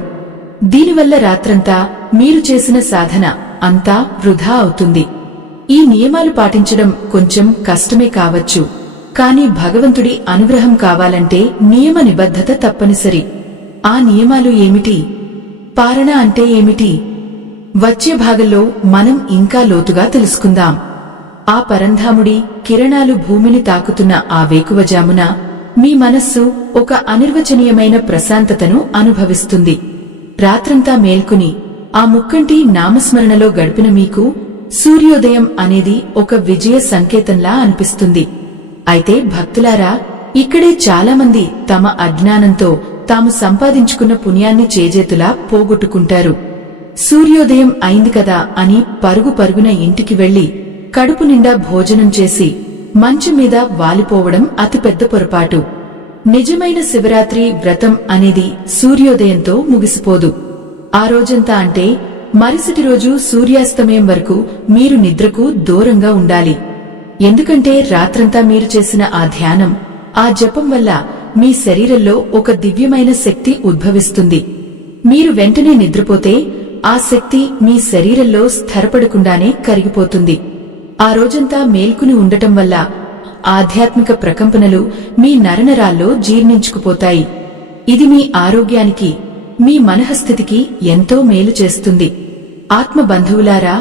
దీనివల్ల రాత్రంతా మీరు చేసిన సాధన అంతా వృధా అవుతుంది. ఈ నియమాలు పాటించడం కొంచెం కష్టమే కావచ్చు, కాని భగవంతుడి అనుగ్రహం కావాలంటే నియమ నిబద్ధత తప్పనిసరి. ఆ నియమాలు ఏమిటి? పారణ అంటే ఏమిటి? వచ్చే భాగంలో మనం ఇంకా లోతుగా తెలుసుకుందాం. ఆ పరంధాముడి కిరణాలు భూమిని తాకుతున్న ఆ వేకువజామున మీ మనస్సు ఒక అనిర్వచనీయమైన ప్రశాంతతను అనుభవిస్తుంది. రాత్రంతా మేల్కుని ఆ ముక్కంటి నామస్మరణలో గడిపిన మీకు సూర్యోదయం అనేది ఒక విజయ సంకేతంలా అనిపిస్తుంది. అయితే భక్తులారా, ఇక్కడే చాలామంది తమ అజ్ఞానంతో తాము సంపాదించుకున్న పుణ్యాన్ని చేజేతులా పోగొట్టుకుంటారు. సూర్యోదయం అయింది కదా అని పరుగు పరుగున ఇంటికి వెళ్లి కడుపు నిండా భోజనం చేసి మంచం మీద వాలిపోవడం అతిపెద్ద పొరపాటు. నిజమైన శివరాత్రి వ్రతం అనేది సూర్యోదయంతో ముగిసిపోదు. ఆ రోజంతా అంటే మరుసటి రోజు సూర్యాస్తమయం వరకు మీరు నిద్రకు దూరంగా ఉండాలి. ఎందుకంటే రాత్రంతా మీరు చేసిన ఆ ధ్యానం, ఆ జపం వల్ల మీ శరీరంలో ఒక దివ్యమైన శక్తి ఉద్భవిస్తుంది. మీరు వెంటనే నిద్రపోతే ఆ శక్తి మీ శరీరంలో స్థిరపడకుండానే కరిగిపోతుంది. ఆ రోజంతా మేల్కుని ఉండటం వల్ల ఆధ్యాత్మిక ప్రకంపనలు మీ నరనరాల్లో జీర్ణించుకుపోతాయి. ఇది మీ ఆరోగ్యానికి, మీ మనఃస్థితికి ఎంతో మేలు చేస్తుంది. ఆత్మబంధువులారా,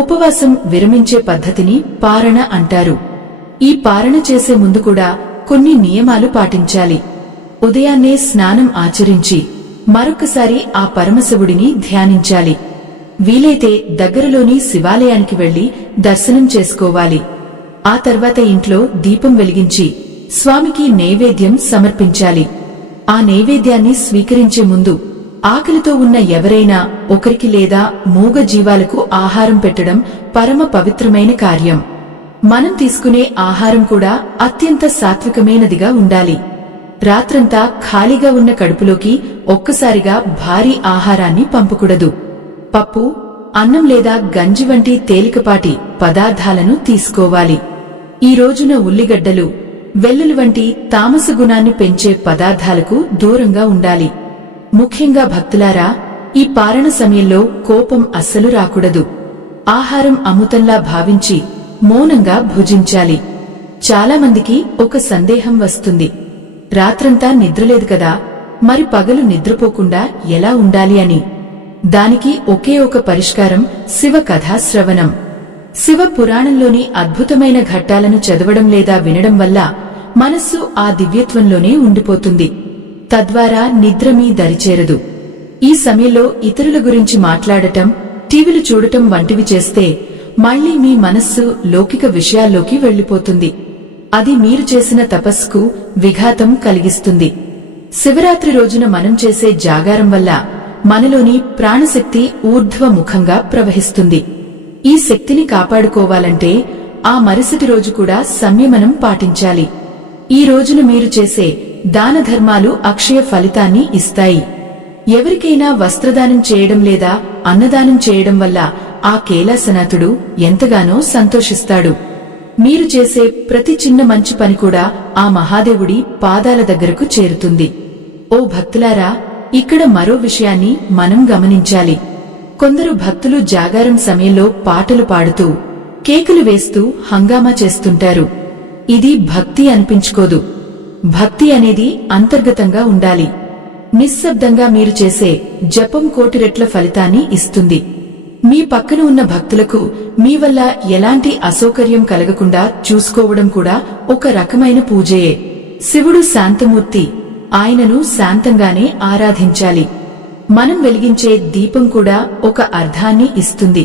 ఉపవాసం విరమించే పద్ధతిని పారణ అంటారు. ఈ పారణ చేసే ముందు కూడా కొన్ని నియమాలు పాటించాలి. ఉదయాన్నే స్నానం ఆచరించి మరొక్కసారి ఆ పరమశివుడిని ధ్యానించాలి. వీలైతే దగ్గరలోని శివాలయానికి వెళ్లి దర్శనం చేసుకోవాలి. ఆ తర్వాత ఇంట్లో దీపం వెలిగించి స్వామికి నైవేద్యం సమర్పించాలి. ఆ నైవేద్యాన్ని స్వీకరించే ముందు ఆకలితో ఉన్న ఎవరైనా ఒకరికి లేదా మూగ జీవాలకు ఆహారం పెట్టడం పరమ పవిత్రమైన కార్యం. మనం తీసుకునే ఆహారం కూడా అత్యంత సాత్వికమైనదిగా ఉండాలి. రాత్రంతా ఖాళీగా ఉన్న కడుపులోకి ఒక్కసారిగా భారీ ఆహారాన్ని పంపకూడదు. పప్పు, అన్నం లేదా గంజి వంటి తేలికపాటి పదార్థాలను తీసుకోవాలి. ఈ రోజున ఉల్లిగడ్డలు, వెల్లుల్లి వంటి తామస గుణాన్ని పెంచే పదార్థాలకు దూరంగా ఉండాలి. ముఖ్యంగా భక్తులారా, ఈ పారణ సమయంలో కోపం అస్సలు రాకూడదు. ఆహారం అమృతంలా భావించి మౌనంగా భుజించాలి. చాలామందికి ఒక సందేహం వస్తుంది, రాత్రంతా నిద్రలేదు కదా, మరి పగలు నిద్రపోకుండా ఎలా ఉండాలి అని. దానికి ఒకే ఒక పరిష్కారం శివ కథా శ్రవణం. శివ పురాణంలోని అద్భుతమైన ఘట్టాలను చదవడం లేదా వినడం వల్ల మనస్సు ఆ దివ్యత్వంలోనే ఉండిపోతుంది. తద్వారా నిద్ర మీ దరిచేరదు. ఈ సమయంలో ఇతరుల గురించి మాట్లాడటం, టీవీలు చూడటం వంటివి చేస్తే మళ్లీ మీ మనస్సు లౌకిక విషయాల్లోకి వెళ్లిపోతుంది. అది మీరు చేసిన తపస్సుకు విఘాతం కలిగిస్తుంది. శివరాత్రి రోజున మనం చేసే జాగారం వల్ల మనలోని ప్రాణశక్తి ఊర్ధ్వముఖంగా ప్రవహిస్తుంది. ఈ శక్తిని కాపాడుకోవాలంటే ఆ మరుసటి రోజు కూడా సంయమనం పాటించాలి. ఈ రోజున మీరు చేసే దాన ధర్మాలు అక్షయ ఫలితాన్ని ఇస్తాయి. ఎవరికైనా వస్త్రదానం చేయడం లేదా అన్నదానం చేయడం వల్ల ఆ కైలాసనాథుడు ఎంతగానో సంతోషిస్తాడు. మీరు చేసే ప్రతి చిన్న మంచి పని కూడా ఆ మహాదేవుడి పాదాల దగ్గరకు చేరుతుంది. ఓ భక్తులారా, ఇక్కడ మరో విషయాన్ని మనం గమనించాలి. కొందరు భక్తులు జాగారం సమయంలో పాటలు పాడుతూ, కేకులు వేస్తూ హంగామా చేస్తుంటారు. ఇది భక్తి అనిపించుకోదు. భక్తి అనేది అంతర్గతంగా ఉండాలి. నిశ్శబ్దంగా మీరు చేసే జపం కోటి రెట్ల ఫలితాన్ని ఇస్తుంది. మీ పక్కన ఉన్న భక్తులకు మీ వల్ల ఎలాంటి అసౌకర్యం కలగకుండా చూసుకోవడం కూడా ఒక రకమైన పూజయే. శివుడు శాంతమూర్తి, ఆయనను శాంతంగానే ఆరాధించాలి. మనం వెలిగించే దీపం కూడా ఒక అర్థాన్ని ఇస్తుంది.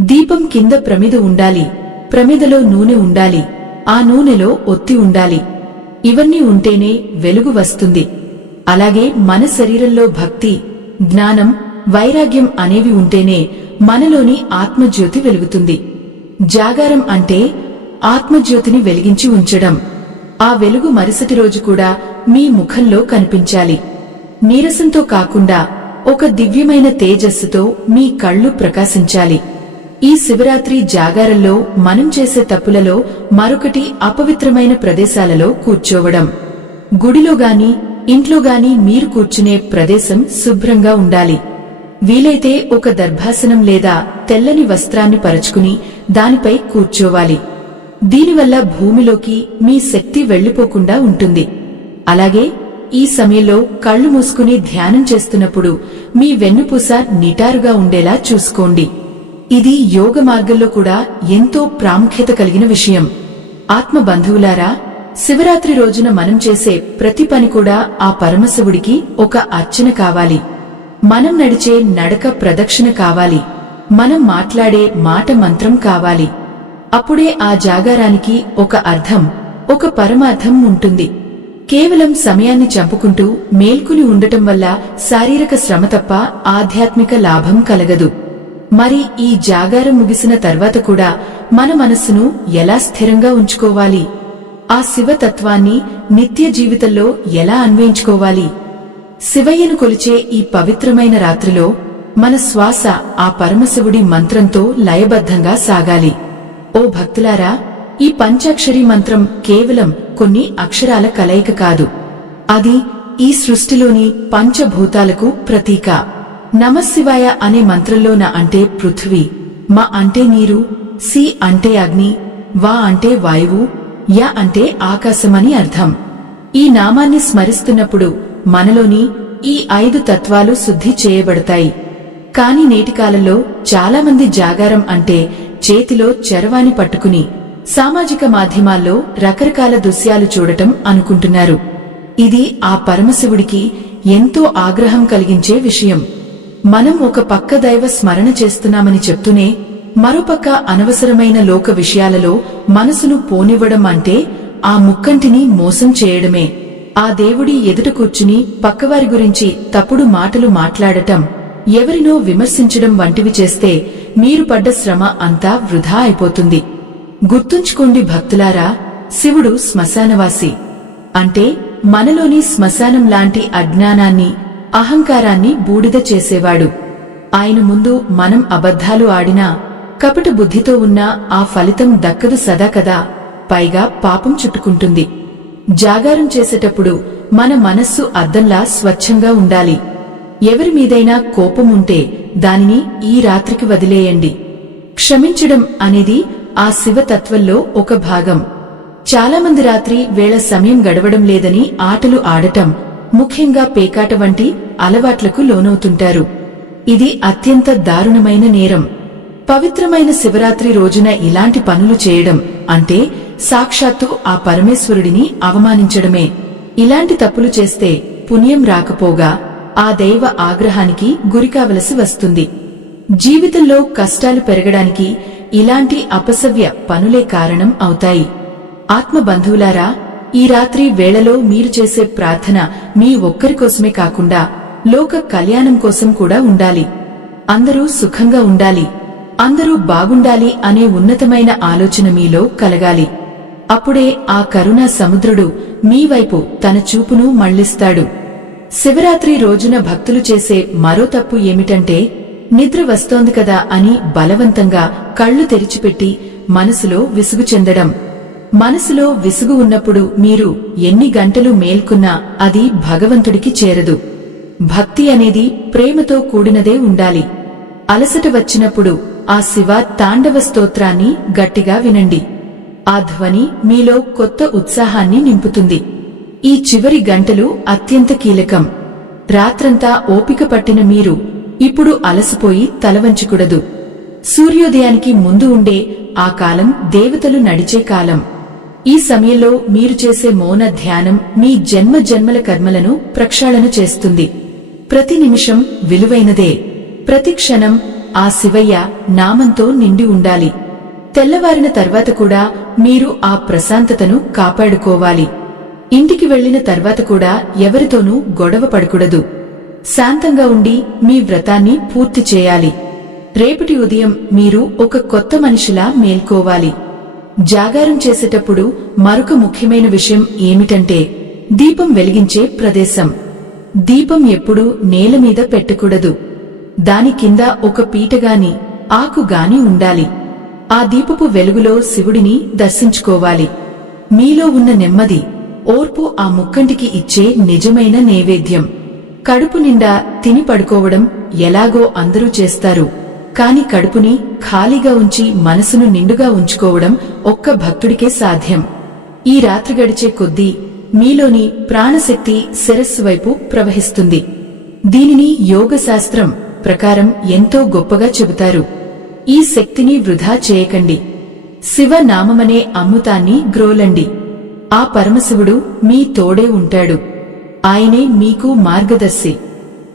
దీపం కింద ప్రమిద ఉండాలి, ప్రమిదలో నూనె ఉండాలి, ఆ నూనెలో ఒత్తి ఉండాలి. ఇవన్నీ ఉంటేనే వెలుగు వస్తుంది. అలాగే మన శరీరంలో భక్తి, జ్ఞానం, వైరాగ్యం అనేవి ఉంటేనే మనలోని ఆత్మజ్యోతి వెలుగుతుంది. జాగారం అంటే ఆత్మజ్యోతిని వెలిగించి ఉంచడం. ఆ వెలుగు మరుసటి రోజు కూడా మీ ముఖంలో కనిపించాలి. నీరసంతో కాకుండా ఒక దివ్యమైన తేజస్సుతో మీ కళ్ళు ప్రకాశించాలి. ఈ శివరాత్రి జాగారంలో మనం చేసే తప్పులలో మరొకటి అపవిత్రమైన ప్రదేశాలలో కూర్చోవడం. గుడిలోగాని ఇంట్లోగాని మీరు కూర్చునే ప్రదేశం శుభ్రంగా ఉండాలి. వీలైతే ఒక దర్భాసనం లేదా తెల్లని వస్త్రాన్ని పరచుకుని దానిపై కూర్చోవాలి. దీనివల్ల భూమిలోకి మీ శక్తి వెళ్లిపోకుండా ఉంటుంది. అలాగే ఈ సమయంలో కళ్లు మూసుకుని ధ్యానం చేస్తున్నప్పుడు మీ వెన్నుపూస నిటారుగా ఉండేలా చూసుకోండి. ఇది యోగ మార్గంలో కూడా ఎంతో ప్రాముఖ్యత కలిగిన విషయం. ఆత్మ బంధువులారా, శివరాత్రి రోజున మనం చేసే ప్రతి పని కూడా ఆ పరమశివుడికి ఒక అర్చన కావాలి. మనం నడిచే నడక ప్రదక్షిణ కావాలి. మనం మాట్లాడే మాట మంత్రం కావాలి. అప్పుడే ఆ జాగారానికి ఒక అర్థం, ఒక పరమార్థం ఉంటుంది. కేవలం సమయాన్ని చంపుకుంటూ మేల్కుని ఉండటం వల్ల శారీరక శ్రమ తప్ప ఆధ్యాత్మిక లాభం కలగదు. మరి ఈ జాగారం ముగిసిన తర్వాత కూడా మన మనస్సును ఎలా స్థిరంగా ఉంచుకోవాలి? ఆ శివతత్వాన్ని నిత్య జీవితంలో ఎలా అన్వయించుకోవాలి? శివయ్యను కొలిచే ఈ పవిత్రమైన రాత్రిలో మన శ్వాస ఆ పరమశివుడి మంత్రంతో లయబద్ధంగా సాగాలి. ఓ భక్తులారా, ఈ పంచాక్షరి మంత్రం కేవలం కొన్ని అక్షరాల కలయిక కాదు. అది ఈ సృష్టిలోని పంచభూతాలకు ప్రతీక. నమఃశివాయ అనే మంత్రంలో న అంటే పృథ్వీ, మ అంటే నీరు, సి అంటే అగ్ని, వా అంటే వాయువు, య అంటే ఆకాశమని అర్థం. ఈ నామాన్ని స్మరిస్తున్నప్పుడు మనలోని ఈ 5 తత్వాలు శుద్ధి చేయబడతాయి. కాని నేటి కాలంలో చాలామంది జాగారం అంటే చేతిలో చరవాణి పట్టుకుని సామాజిక మాధ్యమాల్లో రకరకాల దృశ్యాలు చూడటం అనుకుంటున్నారు. ఇది ఆ పరమశివుడికి ఎంతో ఆగ్రహం కలిగించే విషయం. మనం ఒక పక్క దైవ స్మరణ చేస్తున్నామని చెప్తూనే మరోపక్క అనవసరమైన లోక విషయాలలో మనసును పోనివ్వడం అంటే ఆ ముక్కంటిని మోసం చేయడమే. ఆ దేవుడి ఎదుట కూర్చుని పక్కవారి గురించి తప్పుడు మాటలు మాట్లాడటం, ఎవరినో విమర్శించడం వంటివి చేస్తే మీరు పడ్డ శ్రమ అంతా వృధా అయిపోతుంది. గుర్తుంచుకోండి భక్తులారా, శివుడు శ్మశానవాసి. అంటే మనలోని శ్మశానం లాంటి అజ్ఞానాన్ని, అహంకారాన్ని బూడిద చేసేవాడు. ఆయన ముందు మనం అబద్ధాలు ఆడినా, కపట బుద్ధితో ఉన్నా ఆ ఫలితం దక్కదు సదా కదా. పైగా పాపం చుట్టుకుంటుంది. జాగారం చేసేటప్పుడు మన మనస్సు అద్దంలా స్వచ్ఛంగా ఉండాలి. ఎవరి మీదైనా కోపం ఉంటే దానిని ఈ రాత్రికి వదిలేయండి. క్షమించడం అనేది ఆ శివతత్వంలో ఒక భాగం. చాలామంది రాత్రి వేళ సమయం గడవడం లేదని ఆటలు ఆడటం, ముఖ్యంగా పేకాట వంటి అలవాట్లకు లోనవుతుంటారు. ఇది అత్యంత దారుణమైన నేరం. పవిత్రమైన శివరాత్రి రోజున ఇలాంటి పనులు చేయడం అంటే సాక్షాత్తు ఆ పరమేశ్వరుడిని అవమానించడమే. ఇలాంటి తప్పులు చేస్తే పుణ్యం రాకపోగా ఆ దైవ ఆగ్రహానికి గురికావలసి వస్తుంది. జీవితంలో కష్టాలు పెరగడానికి ఇలాంటి అపసవ్య పనులే కారణం అవుతాయి. ఆత్మబంధువులారా, ఈ రాత్రి వేళలో మీరు చేసే ప్రార్థన మీ ఒక్కరి కోసమే కాకుండా లోక కళ్యాణం కోసం కూడా ఉండాలి. అందరూ సుఖంగా ఉండాలి, అందరూ బాగుండాలి అనే ఉన్నతమైన ఆలోచన మీలో కలగాలి. అప్పుడే ఆ కరుణా సముద్రుడు మీ వైపు తన చూపును మళ్లిస్తాడు. శివరాత్రి రోజున భక్తులు చేసే మరో తప్పు ఏమిటంటే, నిద్ర వస్తోంది కదా అని బలవంతంగా కళ్లు తెరిచిపెట్టి మనసులో విసుగు చెందడం. మనసులో విసుగు ఉన్నప్పుడు మీరు ఎన్ని గంటలు మేల్కొన్నా అది భగవంతుడికి చేరదు. భక్తి అనేది ప్రేమతో కూడినదే ఉండాలి. అలసట వచ్చినప్పుడు ఆ శివ తాండవ స్తోత్రాన్ని గట్టిగా వినండి. ఆ ధ్వని మీలో కొత్త ఉత్సాహాన్ని నింపుతుంది. ఈ చివరి గంటలు అత్యంత కీలకం. రాత్రంతా ఓపిక పట్టిన మీరు ఇప్పుడు అలసిపోయి తలవంచకూడదు. సూర్యోదయానికి ముందు ఉండే ఆ కాలం దేవతలు నడిచే కాలం. ఈ సమయంలో మీరు చేసే మౌన ధ్యానం మీ జన్మ జన్మల కర్మలను ప్రక్షాళన చేస్తుంది. ప్రతి నిమిషం విలువైనదే. ప్రతి క్షణం ఆ శివయ్య నామంతో నిండి ఉండాలి. తెల్లవారిన తర్వాత కూడా మీరు ఆ ప్రశాంతతను కాపాడుకోవాలి. ఇంటికి వెళ్లిన తర్వాత కూడా ఎవరితోనూ గొడవ పడకూడదు. శాంతంగా ఉండి మీ వ్రతాన్ని పూర్తి చేయాలి. రేపటి ఉదయం మీరు ఒక కొత్త మనిషిలా మేల్కోవాలి. జాగారం చేసేటప్పుడు మరొక ముఖ్యమైన విషయం ఏమిటంటే, దీపం వెలిగించే ప్రదేశం. దీపం ఎప్పుడూ నేల మీద పెట్టకూడదు. దాని కింద ఒక పీటగాని, ఆకుగాని ఉండాలి. ఆ దీపపు వెలుగులో శివుడిని దర్శించుకోవాలి. మీలో ఉన్న నెమ్మది, ఓర్పు ఆ ముక్కంటికి ఇచ్చే నిజమైన నైవేద్యం. కడుపు నిండా తిని పడుకోవడం ఎలాగో అందరూ చేస్తారు. కాని కడుపుని ఖాళీగా ఉంచి మనసును నిండుగా ఉంచుకోవడం ఒక్క భక్తుడికే సాధ్యం. ఈ రాత్రి గడిచే కొద్దీ మీలోని ప్రాణశక్తి శిరస్సు వైపు ప్రవహిస్తుంది. దీనిని యోగశాస్త్రం ప్రకారం ఎంతో గొప్పగా చెబుతారు. ఈ శక్తిని వృధా చేయకండి. శివనామమనే అమృతాన్ని గ్రోలండి. ఆ పరమశివుడు మీ తోడే ఉంటాడు. ఆయనే మీకు మార్గదర్శి.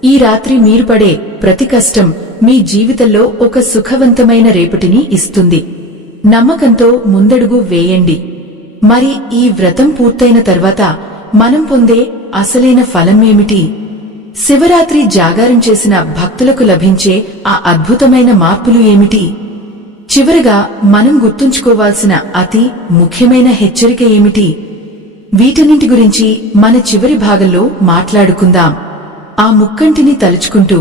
ఈ రాత్రి మీరు పడే ప్రతి కష్టం మీ జీవితంలో ఒక సుఖవంతమైన రేపటిని ఇస్తుంది. నమ్మకంతో ముందడుగు వేయండి. మరి ఈ వ్రతం పూర్తయిన తర్వాత మనం పొందే అసలైన ఫలమేమిటి? శివరాత్రి జాగారం చేసిన భక్తులకు లభించే ఆ అద్భుతమైన మార్పులు ఏమిటి? చివరగా మనం గుర్తుంచుకోవాల్సిన అతి ముఖ్యమైన హెచ్చరిక ఏమిటి? వీటన్నింటి గురించి మన చివరి భాగంలో మాట్లాడుకుందాం. ఆ ముక్కంటిని తలుచుకుంటూ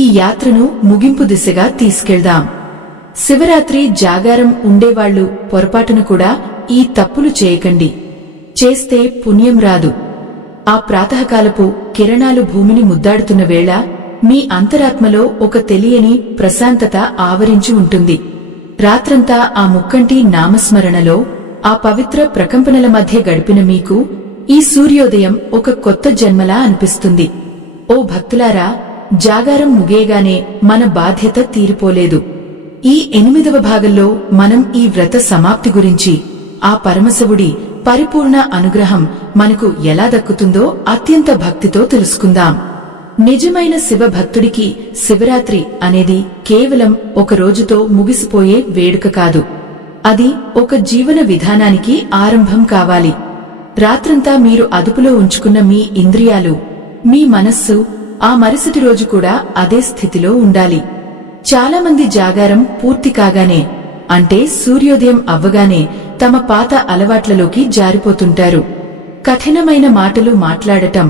ఈ యాత్రను ముగింపు దిశగా తీసుకెళ్దాం. శివరాత్రి జాగారం ఉండేవాళ్లు పొరపాటున కూడా ఈ తప్పులు చేయకండి. చేస్తే పుణ్యం రాదు. ఆ ప్రాతకాలపు కిరణాలు భూమిని ముద్దాడుతున్న వేళ మీ అంతరాత్మలో ఒక తెలియని ప్రశాంతత ఆవరించి ఉంటుంది. రాత్రంతా ఆ ముక్కంటి నామస్మరణలో ఆ పవిత్ర ప్రకంపనల మధ్య గడిపిన మీకు ఈ సూర్యోదయం ఒక కొత్త జన్మలా అనిపిస్తుంది. ఓ భక్తులారా, జాగారం ముగియగానే మన బాధ్యత తీరిపోలేదు. ఈ 8వ భాగంలో మనం ఈ వ్రత సమాప్తి గురించి, ఆ పరమశివుడి పరిపూర్ణ అనుగ్రహం మనకు ఎలా దక్కుతుందో అత్యంత భక్తితో తెలుసుకుందాం. నిజమైన శివభక్తుడికి శివరాత్రి అనేది కేవలం ఒక రోజుతో ముగిసిపోయే వేడుక కాదు. అది ఒక జీవన విధానానికి ఆరంభం కావాలి. రాత్రంతా మీరు అదుపులో ఉంచుకున్న మీ ఇంద్రియాలు, మీ మనస్సు ఆ మరుసటి రోజు కూడా అదే స్థితిలో ఉండాలి. చాలామంది జాగారం పూర్తి కాగానే, అంటే సూర్యోదయం అవ్వగానే తమ పాత అలవాట్లలోకి జారిపోతుంటారు. కఠినమైన మాటలు మాట్లాడటం,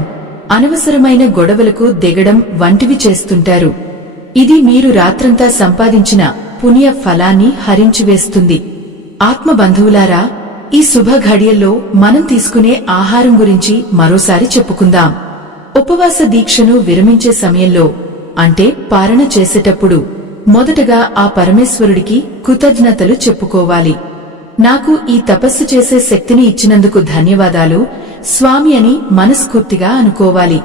అనవసరమైన గొడవలకు దిగడం వంటివి చేస్తుంటారు. ఇది మీరు రాత్రంతా సంపాదించిన పుణ్య ఫలాన్ని హరించివేస్తుంది. ఆత్మబంధువులారా, ఈ శుభ ఘడియల్లో మనం తీసుకునే ఆహారం గురించి మరోసారి చెప్పుకుందాం. ఉపవాస దీక్షను విరమించే సమయంలో, అంటే పారణ చేసేటప్పుడు మొదటగా ఆ పరమేశ్వరుడికి కృతజ్ఞతలు చెప్పుకోవాలి. నాకు ఈ తపస్సు చేసే శక్తిని ఇచ్చినందుకు ధన్యవాదాలు స్వామి అని మనస్ఫూర్తిగా అనుకోవాలి.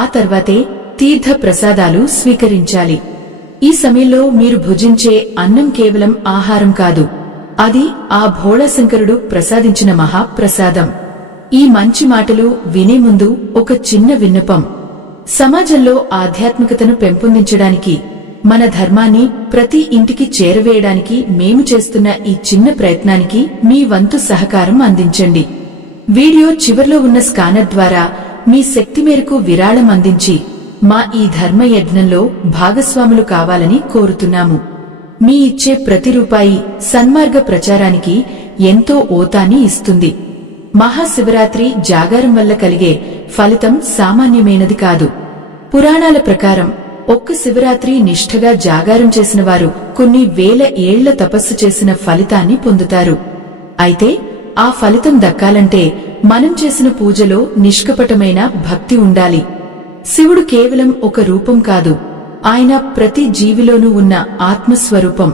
ఆ తర్వాతే తీర్థ ప్రసాదాలు స్వీకరించాలి. ఈ సమయంలో మీరు భుజించే అన్నం కేవలం ఆహారం కాదు, అది ఆ భోళాశంకరుడు ప్రసాదించిన మహాప్రసాదం. ఈ మంచి మాటలు వినే ముందు ఒక చిన్న విన్నపం. సమాజంలో ఆధ్యాత్మికతను పెంపొందించడానికి, మన ధర్మాన్ని ప్రతి ఇంటికి చేరవేయడానికి మేము చేస్తున్న ఈ చిన్న ప్రయత్నానికి మీ వంతు సహకారం అందించండి. వీడియో చివర్లో ఉన్న స్కానర్ ద్వారా మీ శక్తి మేరకు విరాళం అందించి మా ఈ ధర్మ యజ్ఞంలో భాగస్వాములు కావాలని కోరుతున్నాము. మీ ఇచ్చే ప్రతి రూపాయి సన్మార్గ ప్రచారానికి ఎంతో ఓతాన్ని ఇస్తుంది. మహాశివరాత్రి జాగారం వల్ల కలిగే ఫలితం సామాన్యమైనది కాదు. పురాణాల ప్రకారం ఒక్క శివరాత్రి నిష్ఠగా జాగారం చేసిన వారు కొన్ని వేల ఏళ్ల తపస్సు చేసిన ఫలితాన్ని పొందుతారు. అయితే ఆ ఫలితం దక్కాలంటే మనం చేసిన పూజలో నిష్కపటమైన భక్తి ఉండాలి. శివుడు కేవలం ఒక రూపం కాదు, ఆయన ప్రతి జీవిలోనూ ఉన్న ఆత్మస్వరూపం.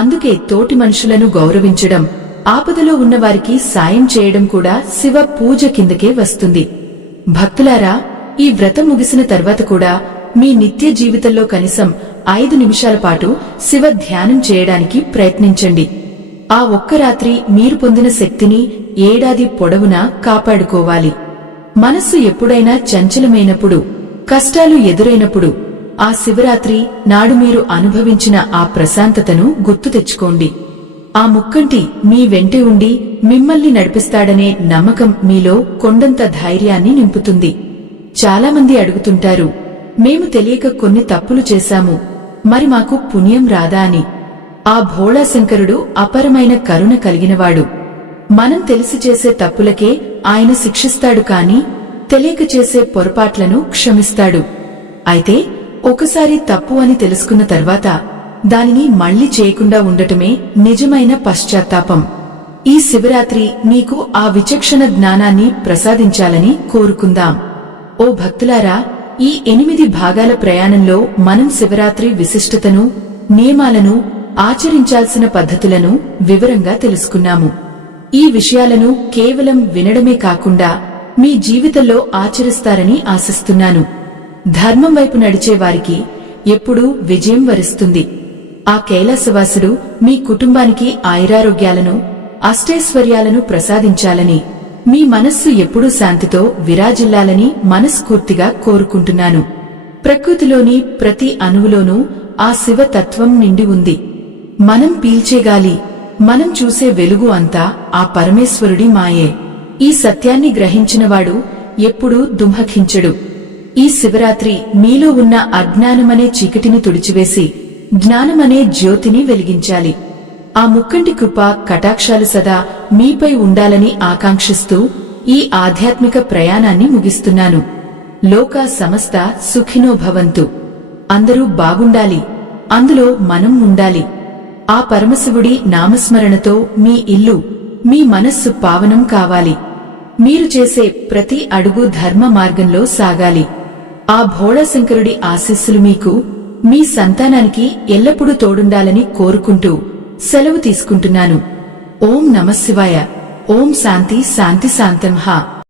అందుకే తోటి మనుషులను గౌరవించడం, ఆపదలో ఉన్నవారికి సాయం చేయడం కూడా శివ పూజ కిందకే వస్తుంది. భక్తులారా, ఈ వ్రతం ముగిసిన తర్వాత కూడా మీ నిత్య జీవితంలో కనీసం 5 నిమిషాల పాటు శివ ధ్యానం చేయడానికి ప్రయత్నించండి. ఆ ఒక్క రాత్రి మీరు పొందిన శక్తిని ఏడాది పొడవునా కాపాడుకోవాలి. మనస్సు ఎప్పుడైనా చంచలమైనప్పుడు, కష్టాలు ఎదురైనప్పుడు ఆ శివరాత్రి నాడు మీరు అనుభవించిన ఆ ప్రశాంతతను గుర్తు తెచ్చుకోండి. ఆ ముక్కంటి మీ వెంటే ఉండి మిమ్మల్ని నడిపిస్తాడనే నమ్మకం మీలో కొండంత ధైర్యాన్ని నింపుతుంది. చాలామంది అడుగుతుంటారు, మేము తెలియక కొన్ని తప్పులు చేశాము, మరి మాకు పుణ్యం రాదా అని. ఆ భోళాశంకరుడు అపరమైన కరుణ కలిగినవాడు. మనం తెలిసి చేసే తప్పులకే ఆయన శిక్షిస్తాడు, కాని తెలియక చేసే పొరపాట్లను క్షమిస్తాడు. అయితే ఒకసారి తప్పు అని తెలుసుకున్న తర్వాత దానిని మళ్లీ చేయకుండా ఉండటమే నిజమైన పశ్చాత్తాపం. ఈ శివరాత్రి మీకు ఆ విచక్షణ జ్ఞానాన్ని ప్రసాదించాలని కోరుకుందాం. ఓ భక్తులారా, ఈ 8 భాగాల ప్రయాణంలో మనం శివరాత్రి విశిష్టతను, నియమాలను, ఆచరించాల్సిన పద్ధతులను వివరంగా తెలుసుకున్నాము. ఈ విషయాలను కేవలం వినడమే కాకుండా మీ జీవితంలో ఆచరిస్తారని ఆశిస్తున్నాను. ధర్మం వైపు నడిచే వారికి ఎప్పుడూ విజయం వరిస్తుంది. ఆ కైలాసవాసుడు మీ కుటుంబానికి ఆయురారోగ్యాలను, అష్టైశ్వర్యాలను ప్రసాదించాలని, మీ మనస్సు ఎప్పుడూ శాంతితో విరాజిల్లాలని మనస్ఫూర్తిగా కోరుకుంటున్నాను. ప్రకృతిలోని ప్రతి అణువులోనూ ఆ శివతత్వం నిండి ఉంది. మనం పీల్చే గాలి, మనం చూసే వెలుగు అంతా ఆ పరమేశ్వరుడి మాయే. ఈ సత్యాన్ని గ్రహించినవాడు ఎప్పుడూ దుఃఖించడు. ఈ శివరాత్రి మీలో ఉన్న అజ్ఞానమనే చీకటిని తుడిచివేసి జ్ఞానమనే జ్యోతిని వెలిగించాలి. ఆ ముక్కంటి కృప కటాక్షాలు సదా మీపై ఉండాలని ఆకాంక్షిస్తూ ఈ ఆధ్యాత్మిక ప్రయాణాన్ని ముగిస్తున్నాను. లోకా సమస్త సుఖినో భవంతు. అందరూ బాగుండాలి, అందులో మనం ఉండాలి. ఆ పరమశివుడి నామస్మరణతో మీ ఇల్లు, మీ మనస్సు పావనం కావాలి. మీరు చేసే ప్రతి అడుగు ధర్మ మార్గంలో సాగాలి. ఆ భోళాశంకరుడి ఆశీస్సులు మీకు, మీ సంతానానికి ఎల్లప్పుడూ తోడుండాలని కోరుకుంటూ సెలవు తీసుకుంటున్నాను. ఓం నమఃశివాయ. ఓం శాంతి శాంతి శాంతం హ.